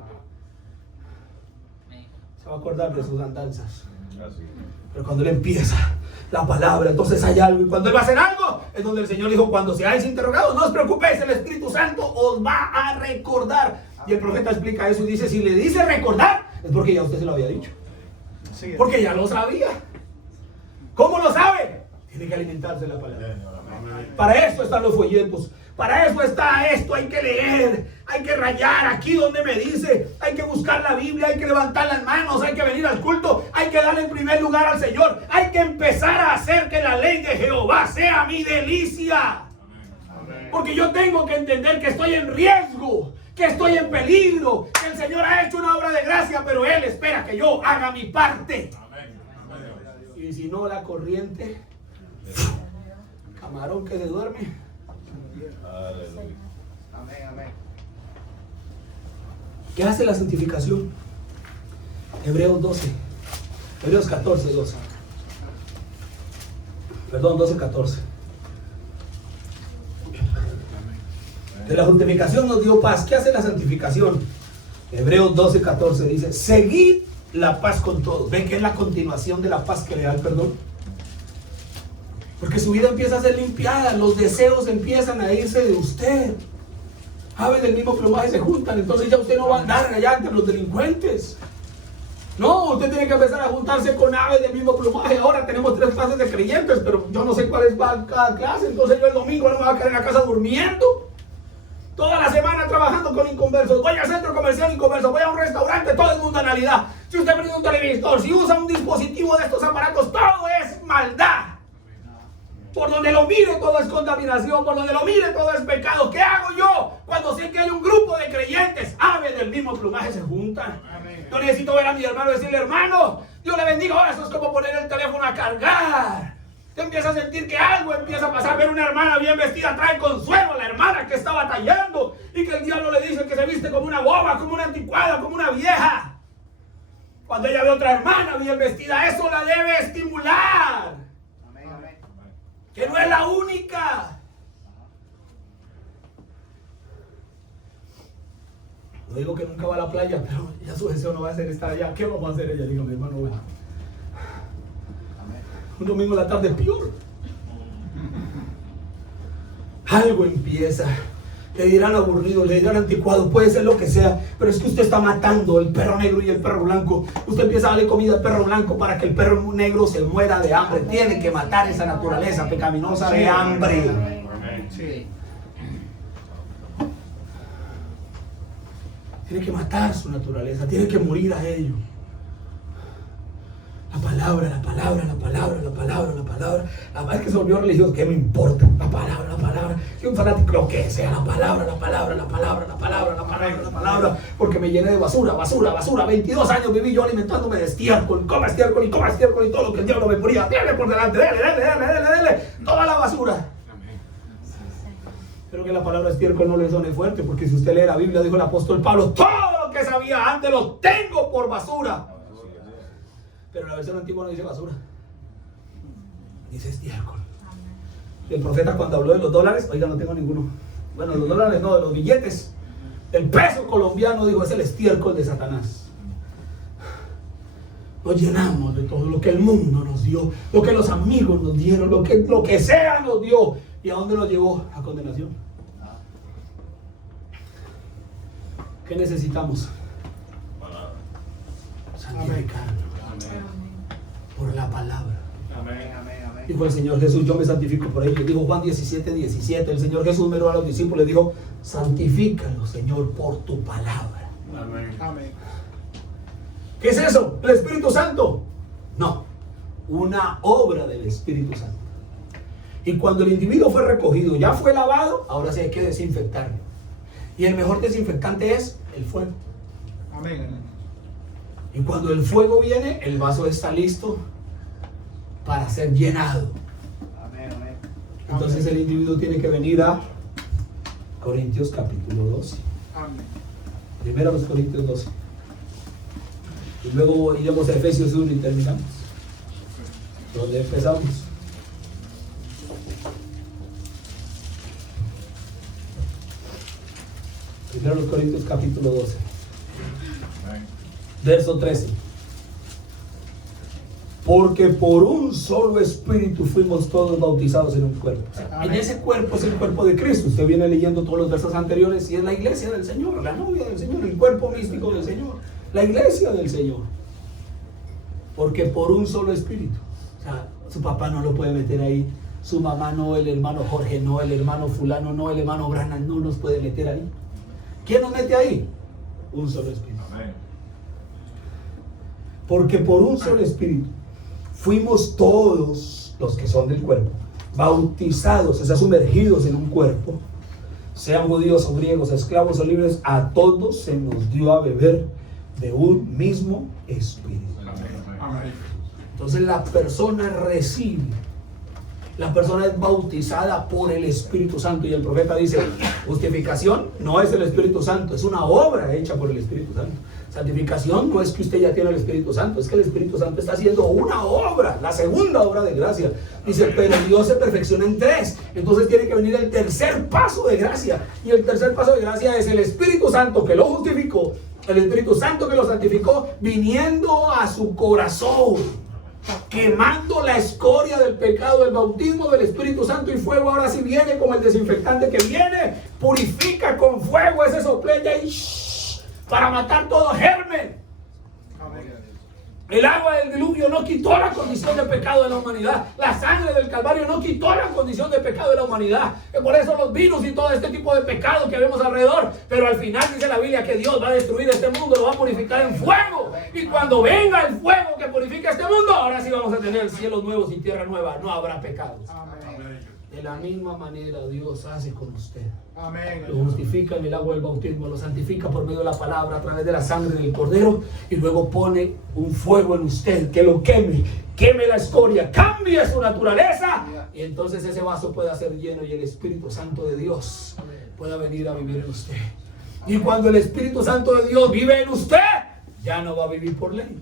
Se va a acordar de sus andanzas. Pero cuando él empieza la palabra, entonces hay algo. Y cuando él va a hacer algo, es donde el Señor dijo: cuando seáis interrogados, no os preocupéis, el Espíritu Santo os va a recordar. Y el profeta explica eso y dice: si le dice recordar, es porque ya usted se lo había dicho. Porque ya lo sabía. ¿Cómo lo sabe? Tiene que alimentarse de la palabra. Para eso están los folletos. Para eso está esto. Hay que leer, hay que rayar aquí donde me dice. Hay que buscar la Biblia, hay que levantar las manos, hay que venir al culto, hay que darle el primer lugar al Señor. Hay que empezar a hacer que la ley de Jehová sea mi delicia. Porque yo tengo que entender que estoy en riesgo, que estoy en peligro, que el Señor ha hecho una obra de gracia, pero Él espera que yo haga mi parte. Y si no, la corriente, camarón que se duerme. Amén. ¿Qué hace la santificación? Hebreos 14, 12. Perdón, 12, 14. De la justificación nos dio paz. ¿Qué hace la santificación? Hebreos 12, 14 dice: seguid la paz con todos. ¿Ven que es la continuación de la paz que le da el perdón? Porque su vida empieza a ser limpiada, los deseos empiezan a irse de usted. Aves del mismo plumaje se juntan, entonces ya usted no va a andar allá entre los delincuentes. No, usted tiene que empezar a juntarse con aves del mismo plumaje. Ahora tenemos 3 clases de creyentes, pero yo no sé cuál es cada clase. Entonces yo el domingo no me voy a quedar en la casa durmiendo. Toda la semana trabajando con inconversos. Voy al centro comercial inconverso, voy a un restaurante, todo es mundanalidad. Si usted prende un televisor, si usa un dispositivo de estos aparatos, todo es maldad. Por donde lo mire todo es contaminación, por donde lo mire todo es pecado. ¿Qué hago yo cuando sé que hay un grupo de creyentes, aves del mismo plumaje, se juntan? Yo necesito ver a mi hermano y decirle: hermano, Dios le bendiga. Ahora eso es como poner el teléfono a cargar. Te empieza a sentir que algo empieza a pasar. Ver una hermana bien vestida trae consuelo a la hermana que está batallando, y que el diablo le dice que se viste como una boba, como una anticuada, como una vieja. Cuando ella ve a otra hermana bien vestida, eso la debe estimular. Que no es la única. No digo que nunca va a la playa, pero ya su deseo no va a ser estar allá. ¿Qué vamos a hacer ella? Digo, mi hermano, bueno. Un domingo en la tarde peor. Algo empieza. Le dirán aburrido, le dirán anticuado, puede ser lo que sea, pero es que usted está matando el perro negro y el perro blanco. Usted empieza a darle comida al perro blanco para que el perro negro se muera de hambre. Tiene que matar esa naturaleza pecaminosa de hambre. Sí. Tiene que matar su naturaleza, tiene que morir a ello. La palabra. Es que se volvió religioso. ¿Qué me importa? La palabra. Que un fanático, lo que sea, la palabra. Porque me llené de basura. 22 años viví yo alimentándome de estiércol. Coma estiércol y todo lo que el diablo me ponía. Dale por delante, dale. Toda la basura. Pero que la palabra estiércol no le suene fuerte, porque si usted lee la Biblia, dijo el apóstol Pablo: todo lo que sabía antes lo tengo por basura. Pero la versión antigua no dice basura, dice estiércol. Y el profeta, cuando habló de los dólares, oiga, no tengo ninguno. Bueno, de los dólares no, de los billetes. El peso colombiano, dijo, es el estiércol de Satanás. Nos llenamos de todo lo que el mundo nos dio, lo que los amigos nos dieron, lo que sea nos dio. ¿Y a dónde nos llevó? A condenación. ¿Qué necesitamos? Santificarnos por la palabra. Dijo el Señor Jesús: yo me santifico por ellos. Dijo Juan 17:17. El Señor Jesús miró a los discípulos y dijo: santifícalos, Señor, por tu palabra. Amén. ¿Qué es eso? ¿El Espíritu Santo? No, una obra del Espíritu Santo. Y cuando el individuo fue recogido, ya fue lavado, ahora sí hay que desinfectarlo. Y el mejor desinfectante es el fuego. Amén. Y cuando el fuego viene, el vaso está listo para ser llenado. Amén. Entonces el individuo tiene que venir a Corintios capítulo 12. Amén. Primero los Corintios 12. Y luego iremos a Efesios 1 y terminamos. ¿Dónde empezamos? Primero los Corintios capítulo 12. Verso 13. Porque por un solo espíritu fuimos todos bautizados en un cuerpo. En ese cuerpo es el cuerpo de Cristo. Usted viene leyendo todos los versos anteriores y es la iglesia del Señor, la novia del Señor, el cuerpo místico del Señor, la iglesia del Señor. Porque por un solo espíritu. O sea, su papá no lo puede meter ahí, su mamá no, el hermano Jorge no, el hermano fulano no, el hermano Branham no nos puede meter ahí. ¿Quién nos mete ahí? Un solo espíritu. Porque por un solo espíritu fuimos todos los que son del cuerpo bautizados, o sea, sumergidos en un cuerpo, sean judíos o griegos, esclavos o libres, a todos se nos dio a beber de un mismo espíritu. Entonces la persona recibe, la persona es bautizada por el Espíritu Santo, y el profeta dice, justificación no es el Espíritu Santo, es una obra hecha por el Espíritu Santo. Santificación no es que usted ya tiene el Espíritu Santo, es que el Espíritu Santo está haciendo una obra, la segunda obra de gracia. Dice, pero Dios se perfecciona en tres. Entonces tiene que venir el tercer paso de gracia. Y el tercer paso de gracia es el Espíritu Santo que lo justificó, el Espíritu Santo que lo santificó, viniendo a su corazón, quemando la escoria del pecado, el bautismo del Espíritu Santo y fuego. Ahora sí viene como el desinfectante que viene, purifica con fuego ese soplete y para matar todo germen. El agua del diluvio no quitó la condición de pecado de la humanidad. La sangre del Calvario no quitó la condición de pecado de la humanidad. Por eso los virus y todo este tipo de pecado que vemos alrededor. Pero al final dice la Biblia que Dios va a destruir este mundo, lo va a purificar en fuego. Y cuando venga el fuego que purifica este mundo, ahora sí vamos a tener cielos nuevos y tierra nueva. No habrá pecados. De la misma manera Dios hace con usted. Amén. Lo justifica en el agua del bautismo, lo santifica por medio de la palabra, a través de la sangre del Cordero, y luego pone un fuego en usted que lo queme la escoria, cambie su naturaleza, y entonces ese vaso pueda ser lleno y el Espíritu Santo de Dios pueda venir a vivir en usted. Y cuando el Espíritu Santo de Dios vive en usted, ya no va a vivir por ley.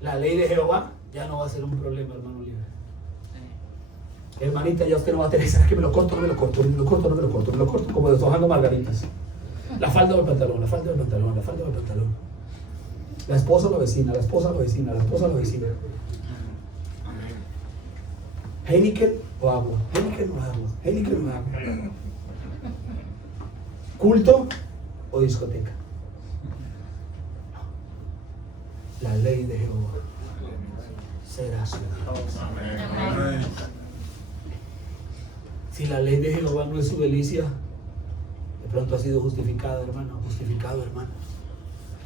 La ley de Jehová ya no va a ser un problema, hermano libre. Hermanita, ya usted no va a tener, ¿será que me lo corto? No me lo corto, me lo corto, no me lo corto, me lo corto, como deshojando margaritas. La falda del pantalón, la falda del pantalón, la falda del pantalón. La esposa lo vecina, la esposa lo vecina, la esposa lo vecina. Heineken o agua, Heineken o agua, Heineken o agua. Culto o discoteca. La ley de Jehová será su delicia. Si la ley de Jehová no es su delicia, de pronto ha sido justificada, hermano, justificado, hermano.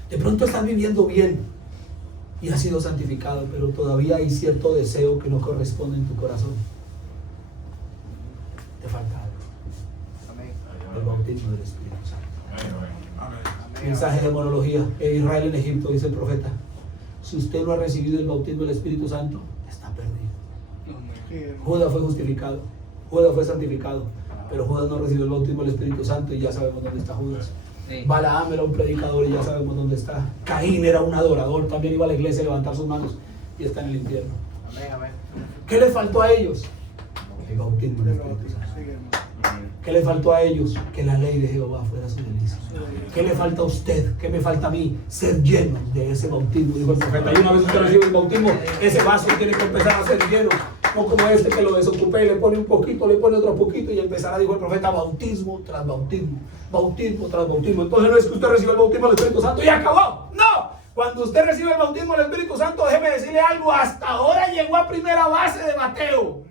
De pronto estás viviendo bien y has sido santificado, pero todavía hay cierto deseo que no corresponde en tu corazón. Te falta algo. El bautismo del Espíritu Santo. Mensaje de monología. En Israel, en Egipto, dice el profeta, si usted no ha recibido el bautismo del Espíritu Santo, está perdido. Judas fue justificado, Judas fue santificado, pero Judas no recibió el bautismo del Espíritu Santo y ya sabemos dónde está Judas. Sí. Balaam era un predicador y ya sabemos dónde está. Caín era un adorador, también iba a la iglesia a levantar sus manos y está en el infierno. Amén, amén. ¿Qué les faltó a ellos? El bautismo del Espíritu Santo. ¿Qué le faltó a ellos? Que la ley de Jehová fuera su delicia. ¿Qué le falta a usted? ¿Qué me falta a mí? Ser lleno de ese bautismo. Dijo el profeta. Y una vez usted recibe el bautismo, ese vaso tiene que empezar a ser lleno. No como este que lo desocupé y le pone un poquito, le pone otro poquito y empezará, dijo el profeta, bautismo tras bautismo. Bautismo tras bautismo. Entonces no es que usted reciba el bautismo del Espíritu Santo y acabó. No. Cuando usted recibe el bautismo del Espíritu Santo, déjeme decirle algo. Hasta ahora llegó a primera base de Mateo.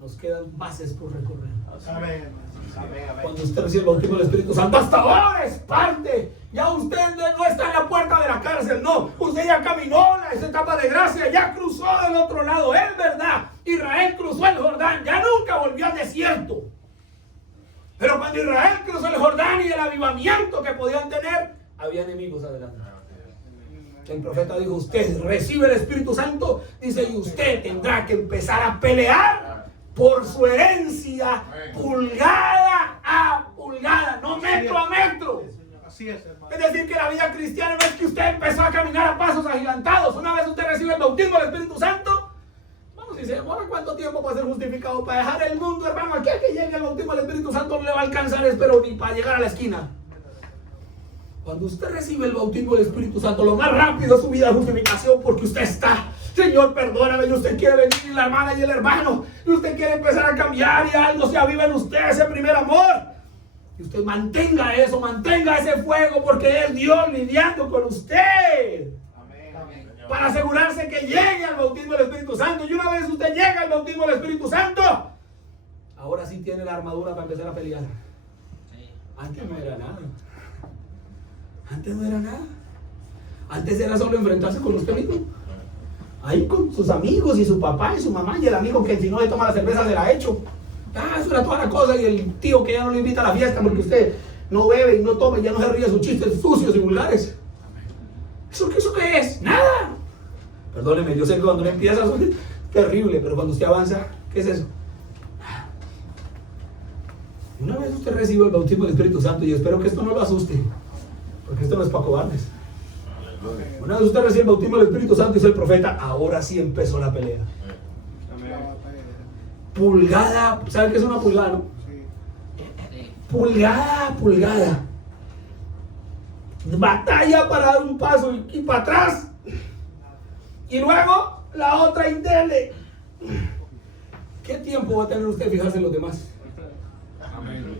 Nos quedan bases por recorrer. Amén. Cuando usted recibe el bautismo del Espíritu Santo, hasta ahora es parte. Ya usted no está en la puerta de la cárcel, no. Usted ya caminó esa etapa de gracia, ya cruzó del otro lado. Es verdad, Israel cruzó el Jordán, ya nunca volvió al desierto. Pero cuando Israel cruzó el Jordán y el avivamiento que podían tener, había enemigos adelante. El profeta dijo, usted recibe el Espíritu Santo, dice, y usted tendrá que empezar a pelear por su herencia, pulgada a pulgada, no metro a metro. Así es, hermano. Es decir, que la vida cristiana no es que usted empezó a caminar a pasos agigantados. Una vez usted recibe el bautismo del Espíritu Santo, bueno, si se demora cuánto tiempo para ser justificado, para dejar el mundo, hermano, aquí a que llegue el bautismo del Espíritu Santo no le va a alcanzar, espero, ni para llegar a la esquina. Cuando usted recibe el bautismo del Espíritu Santo, lo más rápido es su vida de justificación, porque usted está, Señor, perdóname, y usted quiere venir, y la hermana y el hermano, y usted quiere empezar a cambiar, y algo se aviva en usted, ese primer amor. Y usted mantenga eso, mantenga ese fuego, porque es Dios lidiando con usted. Amén. Para asegurarse que llegue al bautismo del Espíritu Santo. Y una vez usted llega al bautismo del Espíritu Santo, ahora sí tiene la armadura para empezar a pelear. Antes no era nada. Antes no era nada. Antes era solo enfrentarse con usted mismo. Ahí con sus amigos y su papá y su mamá y el amigo que si no le toma la cerveza se la ha hecho. Eso era toda la cosa, y el tío que ya no le invita a la fiesta porque usted no bebe y no toma y ya no se ríe de sus chistes sucios y vulgares. ¿Eso qué es? Nada. Perdóneme, yo sé que cuando uno empieza es terrible, pero cuando usted avanza, ¿qué es eso? Una vez usted recibe el bautismo del Espíritu Santo, y espero que esto no lo asuste, porque esto no es para cobardes. Una vez usted recibe el bautismo del Espíritu Santo y es el profeta, ahora sí empezó la pelea. Pulgada, ¿sabe qué es una pulgada, no? Sí. Pulgada a pulgada. Batalla para dar un paso y para atrás. Y luego la otra y dele. ¿Qué tiempo va a tener usted fijarse en los demás?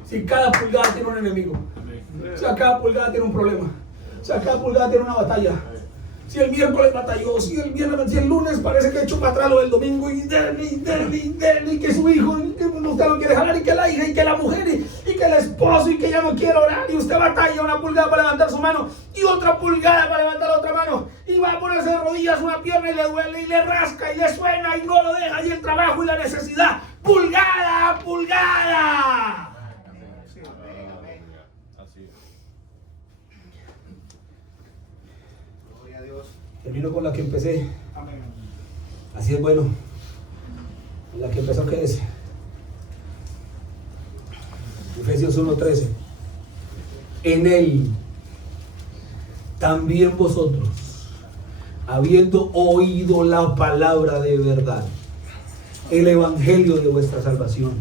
Si cada pulgada tiene un enemigo. Si cada pulgada tiene un problema. Si cada pulgada tiene una batalla. Si el miércoles batalló, si el lunes parece que echó para atrás lo del domingo, y dele, que su hijo, y que usted lo quiere jalar, y que la hija, y que la mujer, y que el esposo, y que ya no quiere orar, y usted batalla una pulgada para levantar su mano, y otra pulgada para levantar la otra mano, y va a ponerse de rodillas una pierna y le duele, y le rasca, y le suena, y no lo deja, y el trabajo y la necesidad, pulgada a pulgada. Sí, amén. Así es. Gloria a Dios. Termino con la que empecé. Amén. Así es bueno. La que empezó, ¿qué es? Efesios 1:13. En él también vosotros, habiendo oído la palabra de verdad, el evangelio de vuestra salvación,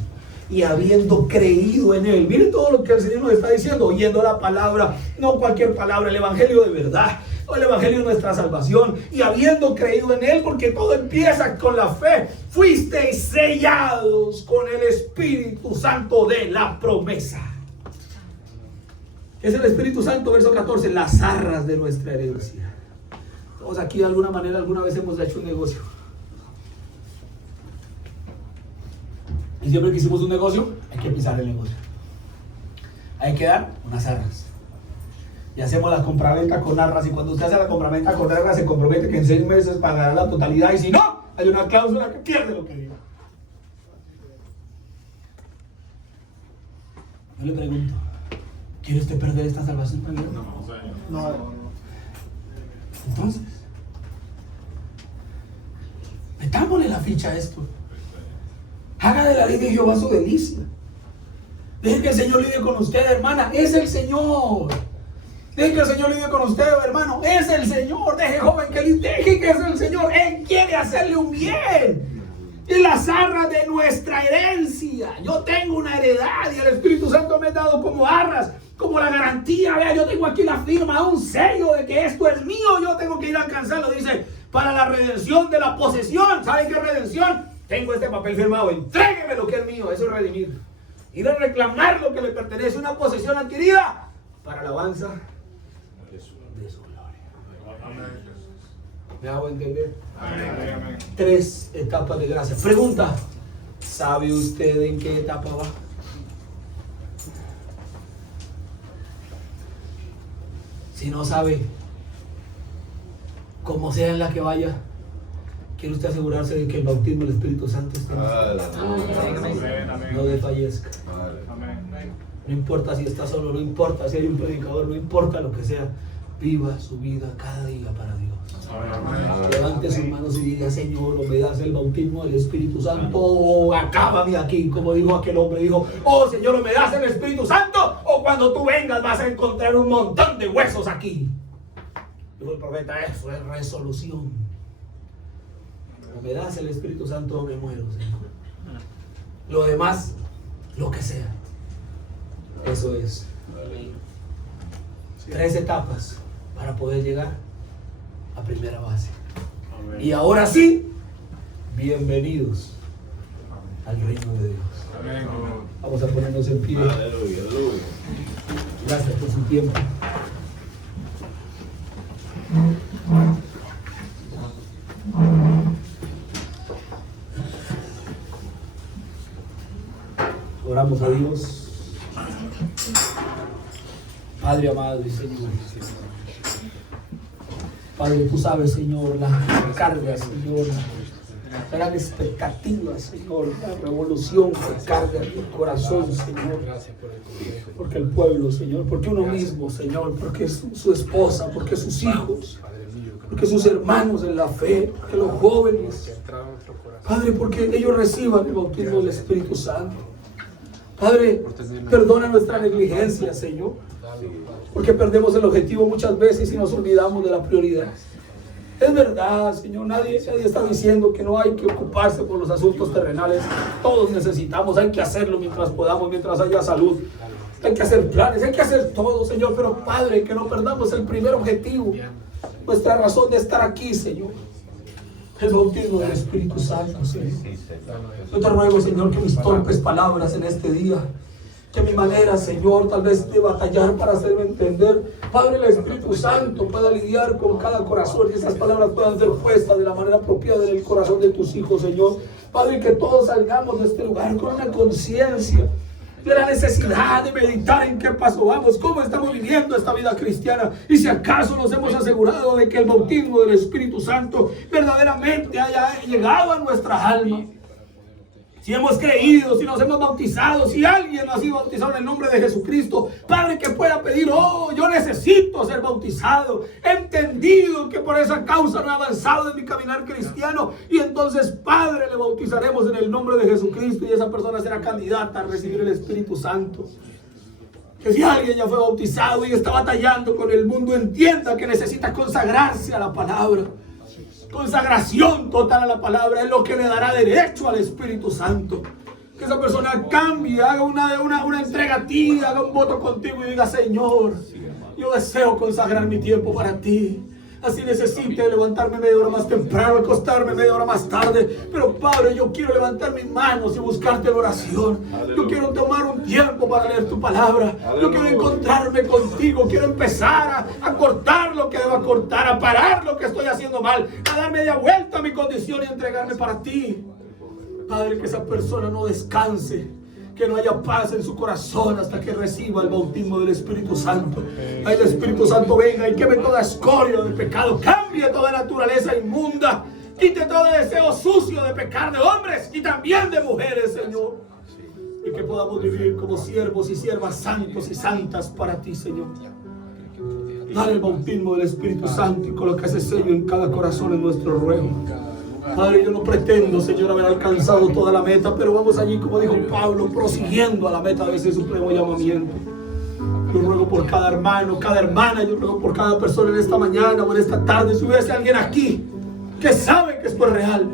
y habiendo creído en él. Miren todo lo que el Señor nos está diciendo, oyendo la palabra, no cualquier palabra, el evangelio de verdad, el evangelio de nuestra salvación, y habiendo creído en él, porque todo empieza con la fe, fuisteis sellados con el Espíritu Santo de la promesa. ¿Qué es el Espíritu Santo? Verso 14, las arras de nuestra herencia. Todos aquí de alguna manera, alguna vez hemos hecho un negocio. Y siempre que hicimos un negocio, hay que pisar el negocio. Hay que dar unas arras. Y hacemos la compraventa con arras. Y cuando usted hace la compraventa con arras, se compromete que en 6 meses pagará la totalidad. Y si no, hay una cláusula que pierde lo que diga. Yo le pregunto, ¿quiere usted perder esta salvación también? No, Señor. No. Entonces, metámosle la ficha a esto. Haga de la ley de Jehová su delicia. Deje que el Señor lidie con usted, hermana. Es el Señor. Deje que el Señor lidie con usted, hermano. Es el Señor. Deje, joven, deje que es el Señor. Él quiere hacerle un bien. Y las arras de nuestra herencia. Yo tengo una heredad y el Espíritu Santo me ha dado como arras, como la garantía. Vea, yo tengo aquí la firma, un sello de que esto es mío. Yo tengo que ir a alcanzarlo. Dice, para la redención de la posesión. ¿Saben qué redención? Tengo este papel firmado, entrégueme lo que es mío, eso es redimir. Ir a reclamar lo que le pertenece, una posesión adquirida para alabanza de su gloria. ¿Me hago entender? Amén. 3 etapas de gracia. Pregunta, ¿sabe usted en qué etapa va? Si no sabe, como sea en la que vaya, quiere usted asegurarse de que el bautismo del Espíritu Santo esté en usted. No desfallezca. Amén. No importa si está solo, no importa si hay un predicador, no importa lo que sea. Viva su vida cada día para Dios. Levante sus manos y diga: Señor, o me das el bautismo del Espíritu Santo, o acábame aquí, como dijo aquel hombre. Dijo: oh Señor, o me das el Espíritu Santo, o cuando tú vengas vas a encontrar un montón de huesos aquí. Dijo el profeta: eso es resolución. O me das el Espíritu Santo o me muero, Señor. Lo demás, lo que sea. Eso es. 3 etapas para poder llegar a primera base. Y ahora sí, bienvenidos al reino de Dios. Vamos a ponernos en pie. Aleluya, aleluya. Gracias por su tiempo. Oramos a Dios. Padre amado y Señor. Padre, tú sabes, Señor, la carga, Señor, la gran expectativa, Señor, la revolución que carga en tu corazón, Señor. Porque el pueblo, Señor, porque uno mismo, Señor, porque su esposa, porque sus hijos, porque sus hermanos en la fe, porque los jóvenes, Padre, porque ellos reciban el bautismo del Espíritu Santo. Padre, perdona nuestra negligencia, Señor, porque perdemos el objetivo muchas veces y nos olvidamos de la prioridad. Es verdad, Señor, nadie está diciendo que no hay que ocuparse por los asuntos terrenales. Todos necesitamos, hay que hacerlo mientras podamos, mientras haya salud. Hay que hacer planes, hay que hacer todo, Señor, pero Padre, que no perdamos el primer objetivo, nuestra razón de estar aquí, Señor. El bautismo del Espíritu Santo, Señor. Yo te ruego, Señor, que mis torpes palabras en este día, que mi manera, Señor, tal vez de batallar para hacerme entender, Padre, el Espíritu Santo pueda lidiar con cada corazón y esas palabras puedan ser puestas de la manera apropiada en el corazón de tus hijos, Señor. Padre, que todos salgamos de este lugar con una conciencia de la necesidad de meditar en qué paso vamos, cómo estamos viviendo esta vida cristiana, y si acaso nos hemos asegurado de que el bautismo del Espíritu Santo verdaderamente haya llegado a nuestra alma. Si hemos creído, si nos hemos bautizado, si alguien no ha sido bautizado en el nombre de Jesucristo, Padre, que pueda pedir: oh, yo necesito ser bautizado. He entendido que por esa causa no he avanzado en mi caminar cristiano. Y entonces, Padre, le bautizaremos en el nombre de Jesucristo y esa persona será candidata a recibir el Espíritu Santo. Que si alguien ya fue bautizado y está batallando con el mundo, entienda que necesita consagrarse a la palabra. Consagración total a la palabra es lo que le dará derecho al Espíritu Santo. Que esa persona cambie, haga una entrega a ti, haga un voto contigo y diga: Señor, yo deseo consagrar mi tiempo para ti. Así necesite levantarme media hora más temprano, acostarme media hora más tarde. Pero Padre, yo quiero levantar mis manos y buscarte en oración. Yo quiero tomar un tiempo para leer tu palabra. Yo quiero encontrarme contigo. Quiero empezar a cortar lo que deba cortar, a parar lo que estoy haciendo mal, a dar media vuelta a mi condición y entregarme para ti. Padre, que esa persona no descanse, que no haya paz en su corazón hasta que reciba el bautismo del Espíritu Santo. Ay, el Espíritu Santo venga y queme toda escoria de pecado, cambie toda naturaleza inmunda, quite todo deseo sucio de pecar de hombres y también de mujeres, Señor. Y que podamos vivir como siervos y siervas santos y santas para ti, Señor. Dale el bautismo del Espíritu Santo y coloca ese sello en cada corazón en nuestro ruego. Padre, yo no pretendo, Señor, haber alcanzado toda la meta, pero vamos allí, como dijo Pablo, prosiguiendo a la meta de ese supremo llamamiento. Yo ruego por cada hermano, cada hermana, yo ruego por cada persona en esta mañana o en esta tarde. Si hubiese alguien aquí que sabe que esto es real,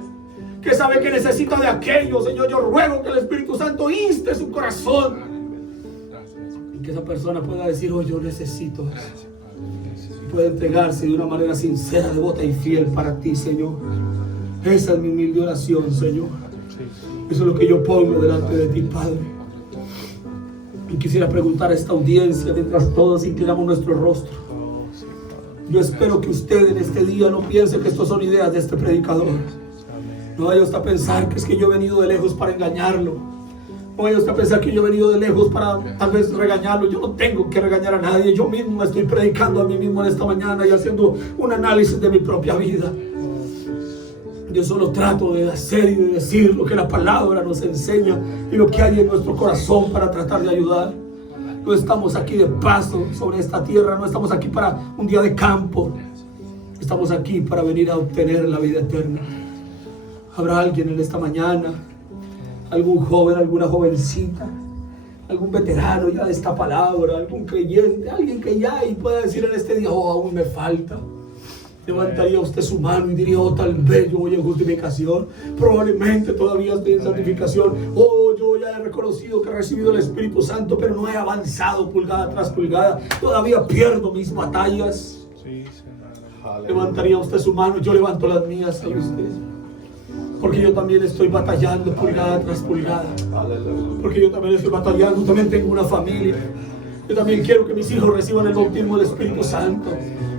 que sabe que necesita de aquello, Señor, yo ruego que el Espíritu Santo inste su corazón y que esa persona pueda decir: oh, yo necesito eso. Y pueda entregarse de una manera sincera, devota y fiel para ti, Señor. Esa es mi humilde oración, Señor. Eso es lo que yo pongo delante de ti, Padre. Y quisiera preguntar a esta audiencia, mientras todos inclinamos nuestro rostro. Yo espero que usted en este día no piense que estos son ideas de este predicador. No vaya usted a pensar que es que yo he venido de lejos para engañarlo. No vaya usted a pensar que yo he venido de lejos para tal vez regañarlo. Yo no tengo que regañar a nadie. Yo mismo me estoy predicando a mí mismo en esta mañana y haciendo un análisis de mi propia vida. Yo solo trato de hacer y de decir lo que la palabra nos enseña y lo que hay en nuestro corazón para tratar de ayudar. No estamos aquí de paso sobre esta tierra, no estamos aquí para un día de campo. Estamos aquí para venir a obtener la vida eterna. Habrá alguien en esta mañana, algún joven, alguna jovencita, algún veterano ya de esta palabra, algún creyente, alguien que ya y pueda decir en este día, oh, aún me falta. Levantaría usted su mano y diría, oh, tal vez yo voy en justificación, probablemente todavía estoy en santificación, oh, yo ya he reconocido que he recibido el Espíritu Santo, pero no he avanzado pulgada tras pulgada, todavía pierdo mis batallas. Levantaría usted su mano, yo levanto las mías, ¿sabe usted? Porque yo también estoy batallando pulgada tras pulgada, porque yo también estoy batallando, también tengo una familia. Yo también quiero que mis hijos reciban el bautismo del Espíritu Santo.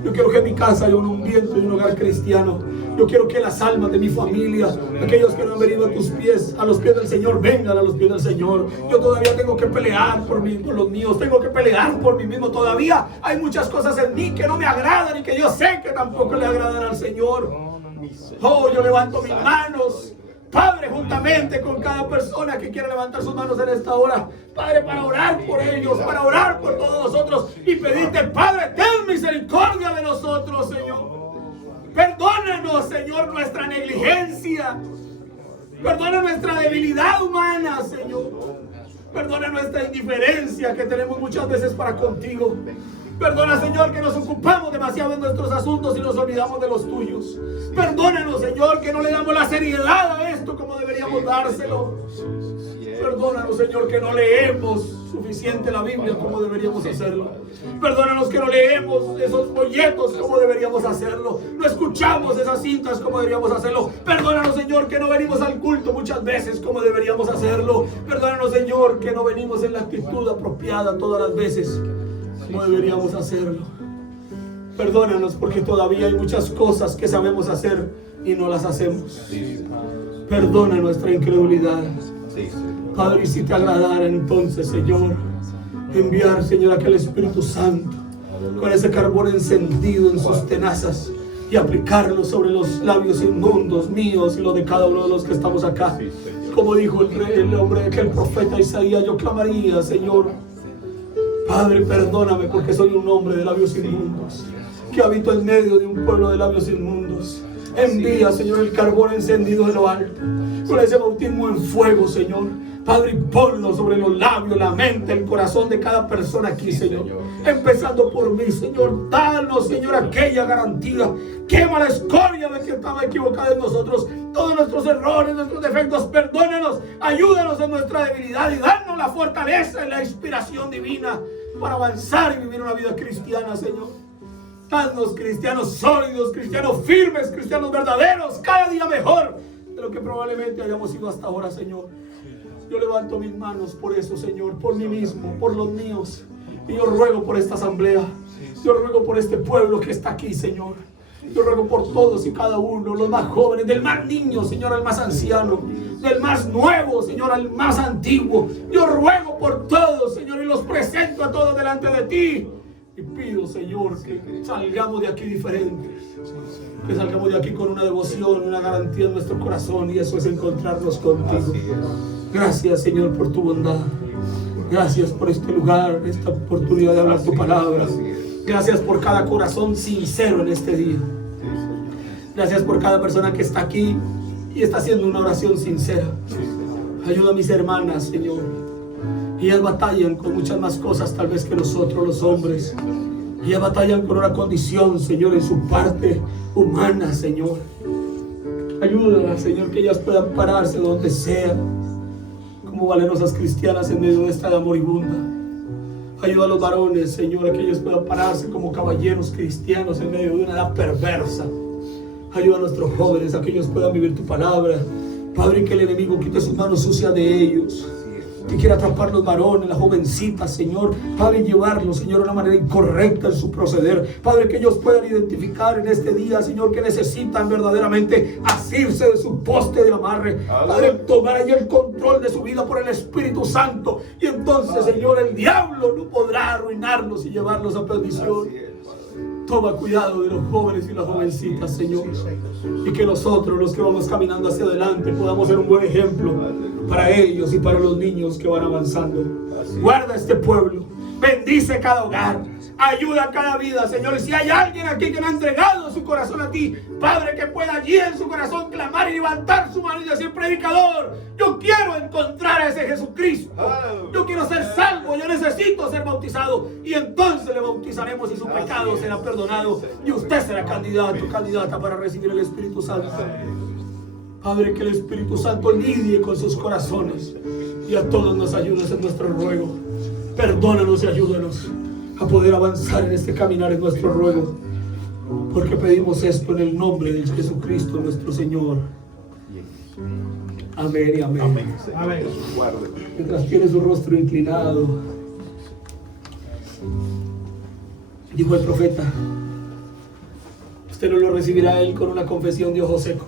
Yo quiero que en mi casa haya un ambiente y un hogar cristiano. Yo quiero que las almas de mi familia, aquellos que no han venido a tus pies, a los pies del Señor, vengan a los pies del Señor. Yo todavía tengo que pelear por los míos, tengo que pelear por mí mismo. Todavía hay muchas cosas en mí que no me agradan y que yo sé que tampoco le agradan al Señor. Oh, yo levanto mis manos, Padre, juntamente con cada persona que quiera levantar sus manos en esta hora, Padre, para orar por ellos, para orar por todos nosotros y pedirte, Padre, ten misericordia de nosotros, Señor. Perdónanos, Señor, nuestra negligencia. Perdona nuestra debilidad humana, Señor. Perdona nuestra indiferencia que tenemos muchas veces para contigo. Perdona, Señor, que nos ocupamos demasiado en nuestros asuntos y nos olvidamos de los tuyos. Perdónanos, Señor, que no le damos la seriedad a esto como deberíamos dárselo. Perdónanos, Señor, que no leemos suficiente la Biblia como deberíamos hacerlo. Perdónanos que no leemos esos folletos como deberíamos hacerlo. No escuchamos esas cintas como deberíamos hacerlo. Perdónanos, Señor, que no venimos al culto muchas veces como deberíamos hacerlo. Perdónanos, Señor, que no venimos en la actitud apropiada todas las veces como deberíamos hacerlo. Perdónanos porque todavía hay muchas cosas que sabemos hacer y no las hacemos. Perdona nuestra incredulidad. Padre, y si te agradara entonces, Señor, enviar, Señor, aquel Espíritu Santo con ese carbón encendido en sus tenazas y aplicarlo sobre los labios inmundos míos y los de cada uno de los que estamos acá. Como dijo el hombre, aquel profeta Isaías, yo clamaría, Señor, Padre, perdóname porque soy un hombre de labios inmundos, que habito en medio de un pueblo de labios inmundos. Envía, Señor, el carbón encendido de lo alto, con ese bautismo en fuego, Señor. Padre, y ponlo sobre los labios, la mente, el corazón de cada persona aquí, Señor. Empezando por mí, Señor. Danos, Señor, aquella garantía. Quema la escoria de que estaba equivocada en nosotros. Todos nuestros errores, nuestros defectos, perdónanos. Ayúdanos en nuestra debilidad y danos la fortaleza y la inspiración divina para avanzar y vivir una vida cristiana, Señor. Haznos cristianos sólidos, cristianos firmes, cristianos verdaderos, cada día mejor de lo que probablemente hayamos sido hasta ahora, Señor. Yo levanto mis manos por eso, Señor, por mí mismo, por los míos. Y yo ruego por esta asamblea. Yo ruego por este pueblo que está aquí, Señor. Yo ruego por todos y cada uno, los más jóvenes, del más niño, Señor, al más anciano, del más nuevo, Señor, al más antiguo. Yo ruego por todos, Señor, y los presento a todos delante de ti. Y pido, Señor, que salgamos de aquí diferentes. Que salgamos de aquí con una devoción, una garantía en nuestro corazón. Y eso es encontrarnos contigo. Gracias, Señor, por tu bondad. Gracias por este lugar, esta oportunidad de hablar tu palabra. Gracias por cada corazón sincero en este día. Gracias por cada persona que está aquí y está haciendo una oración sincera. Ayuda a mis hermanas, Señor. Ellas batallan con muchas más cosas tal vez que nosotros los hombres. Ellas batallan con una condición, Señor, en su parte humana, Señor. Ayúdalas, Señor, que ellas puedan pararse donde sea como valerosas cristianas en medio de esta edad moribunda. Ayuda a los varones, Señor, a que ellos puedan pararse como caballeros cristianos en medio de una edad perversa. Ayuda a nuestros jóvenes a que ellos puedan vivir tu palabra. Padre, que el enemigo quite sus manos sucias de ellos, que quiera atrapar los varones, las jovencitas, Señor. Padre, llevarlos, Señor, de una manera incorrecta en su proceder. Padre, que ellos puedan identificar en este día, Señor, que necesitan verdaderamente asirse de su poste de amarre. Padre, tomar ahí el control de su vida por el Espíritu Santo. Y entonces, Señor, el diablo no podrá arruinarlos y llevarlos a perdición. Toma cuidado de los jóvenes y las jovencitas, Señor. Y que nosotros, los que vamos caminando hacia adelante, podamos ser un buen ejemplo para ellos y para los niños que van avanzando. Guarda este pueblo. Bendice cada hogar. Ayuda a cada vida, Señor. Y si hay alguien aquí que no ha entregado su corazón a ti, Padre, que pueda allí en su corazón clamar y levantar su mano y decir: predicador, yo quiero encontrar a ese Jesucristo. Yo quiero ser salvo, yo necesito ser bautizado. Y entonces le bautizaremos y su pecado será perdonado. Y usted será candidato, candidata para recibir el Espíritu Santo. Padre, que el Espíritu Santo lidie con sus corazones y a todos nos ayudes en nuestro ruego. Perdónanos y ayúdanos a poder avanzar en este caminar en nuestro ruego, porque pedimos esto en el nombre de Jesucristo nuestro Señor. Amén y amén. Amén. Mientras tiene su rostro inclinado, dijo el profeta: usted no lo recibirá él con una confesión de ojo seco.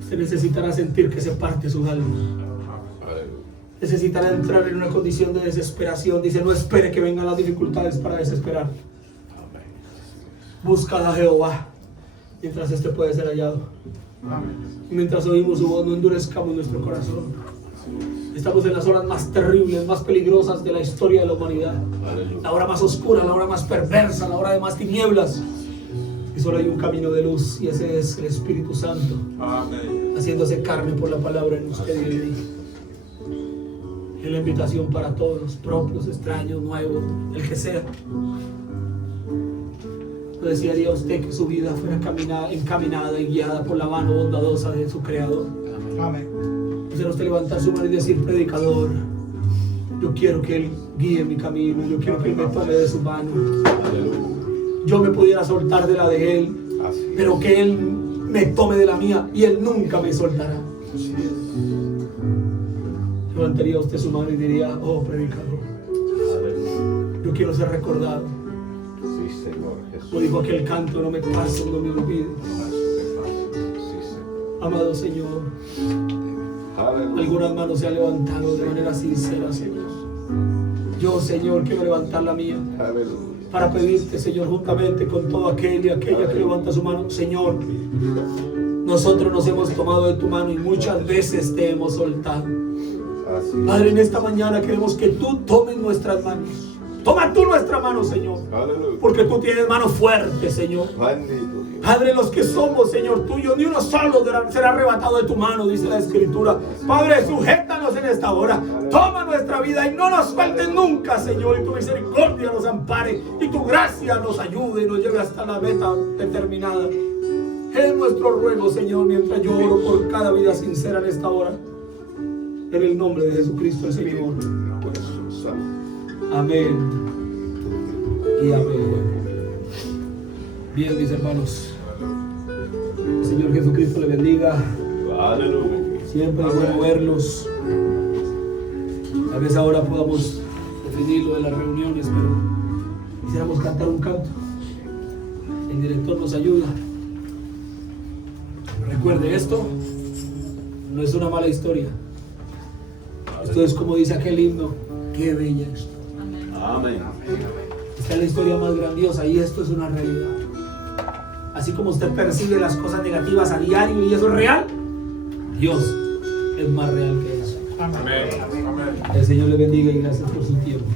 Usted necesitará sentir que se parte su alma. Necesitará entrar en una condición de desesperación. Dice: no espere que vengan las dificultades para desesperar. Buscad a Jehová mientras este puede ser hallado. Y mientras oímos su voz, no endurezcamos nuestro corazón. Estamos en las horas más terribles, más peligrosas de la historia de la humanidad. La hora más oscura, la hora más perversa, la hora de más tinieblas. Y solo hay un camino de luz, y ese es el Espíritu Santo, haciéndose carne por la palabra en usted y en mí. Es la invitación para todos, propios, extraños, nuevos, el que sea. ¿No desearía usted que su vida fuera encaminada y guiada por la mano bondadosa de su Creador? Amén. Quisiera usted levantar su mano y decir: predicador, yo quiero que Él guíe mi camino, yo quiero que Él me tome de su mano. Yo me pudiera soltar de la de Él, pero que Él me tome de la mía y Él nunca me soltará. Levantaría usted su mano y diría: oh predicador, yo quiero ser recordado. Como dijo aquel canto: no me pases, no me olvides. Amado Señor, algunas manos se han levantado de manera sincera, Señor. Yo, Señor, quiero levantar la mía para pedirte, Señor, juntamente con todo aquel y aquella que levanta su mano. Señor, nosotros nos hemos tomado de tu mano y muchas veces te hemos soltado. Padre, en esta mañana queremos que tú tomes nuestras manos. Toma tú nuestra mano, Señor, porque tú tienes manos fuertes, Señor. Padre, los que somos, Señor, tuyo, ni uno solo será arrebatado de tu mano, dice la Escritura. Padre, sujétanos en esta hora. Toma nuestra vida y no nos sueltes nunca, Señor. Y tu misericordia nos ampare y tu gracia nos ayude y nos lleve hasta la meta determinada. Es nuestro ruego, Señor, mientras yo oro por cada vida sincera en esta hora. En el nombre de Jesucristo, el Señor. Amén y amén. Bien, mis hermanos, el Señor Jesucristo le bendiga. Siempre es bueno verlos. Tal vez ahora podamos definir lo de las reuniones, pero quisiéramos cantar un canto. El director nos ayuda. Recuerde, esto no es una mala historia. Esto es como dice aquel himno: qué bella es. Amén. Esta es la historia más grandiosa y esto es una realidad. Así como usted percibe las cosas negativas a diario y eso es real, Dios es más real que eso. Amén. El Señor le bendiga y gracias por su tiempo.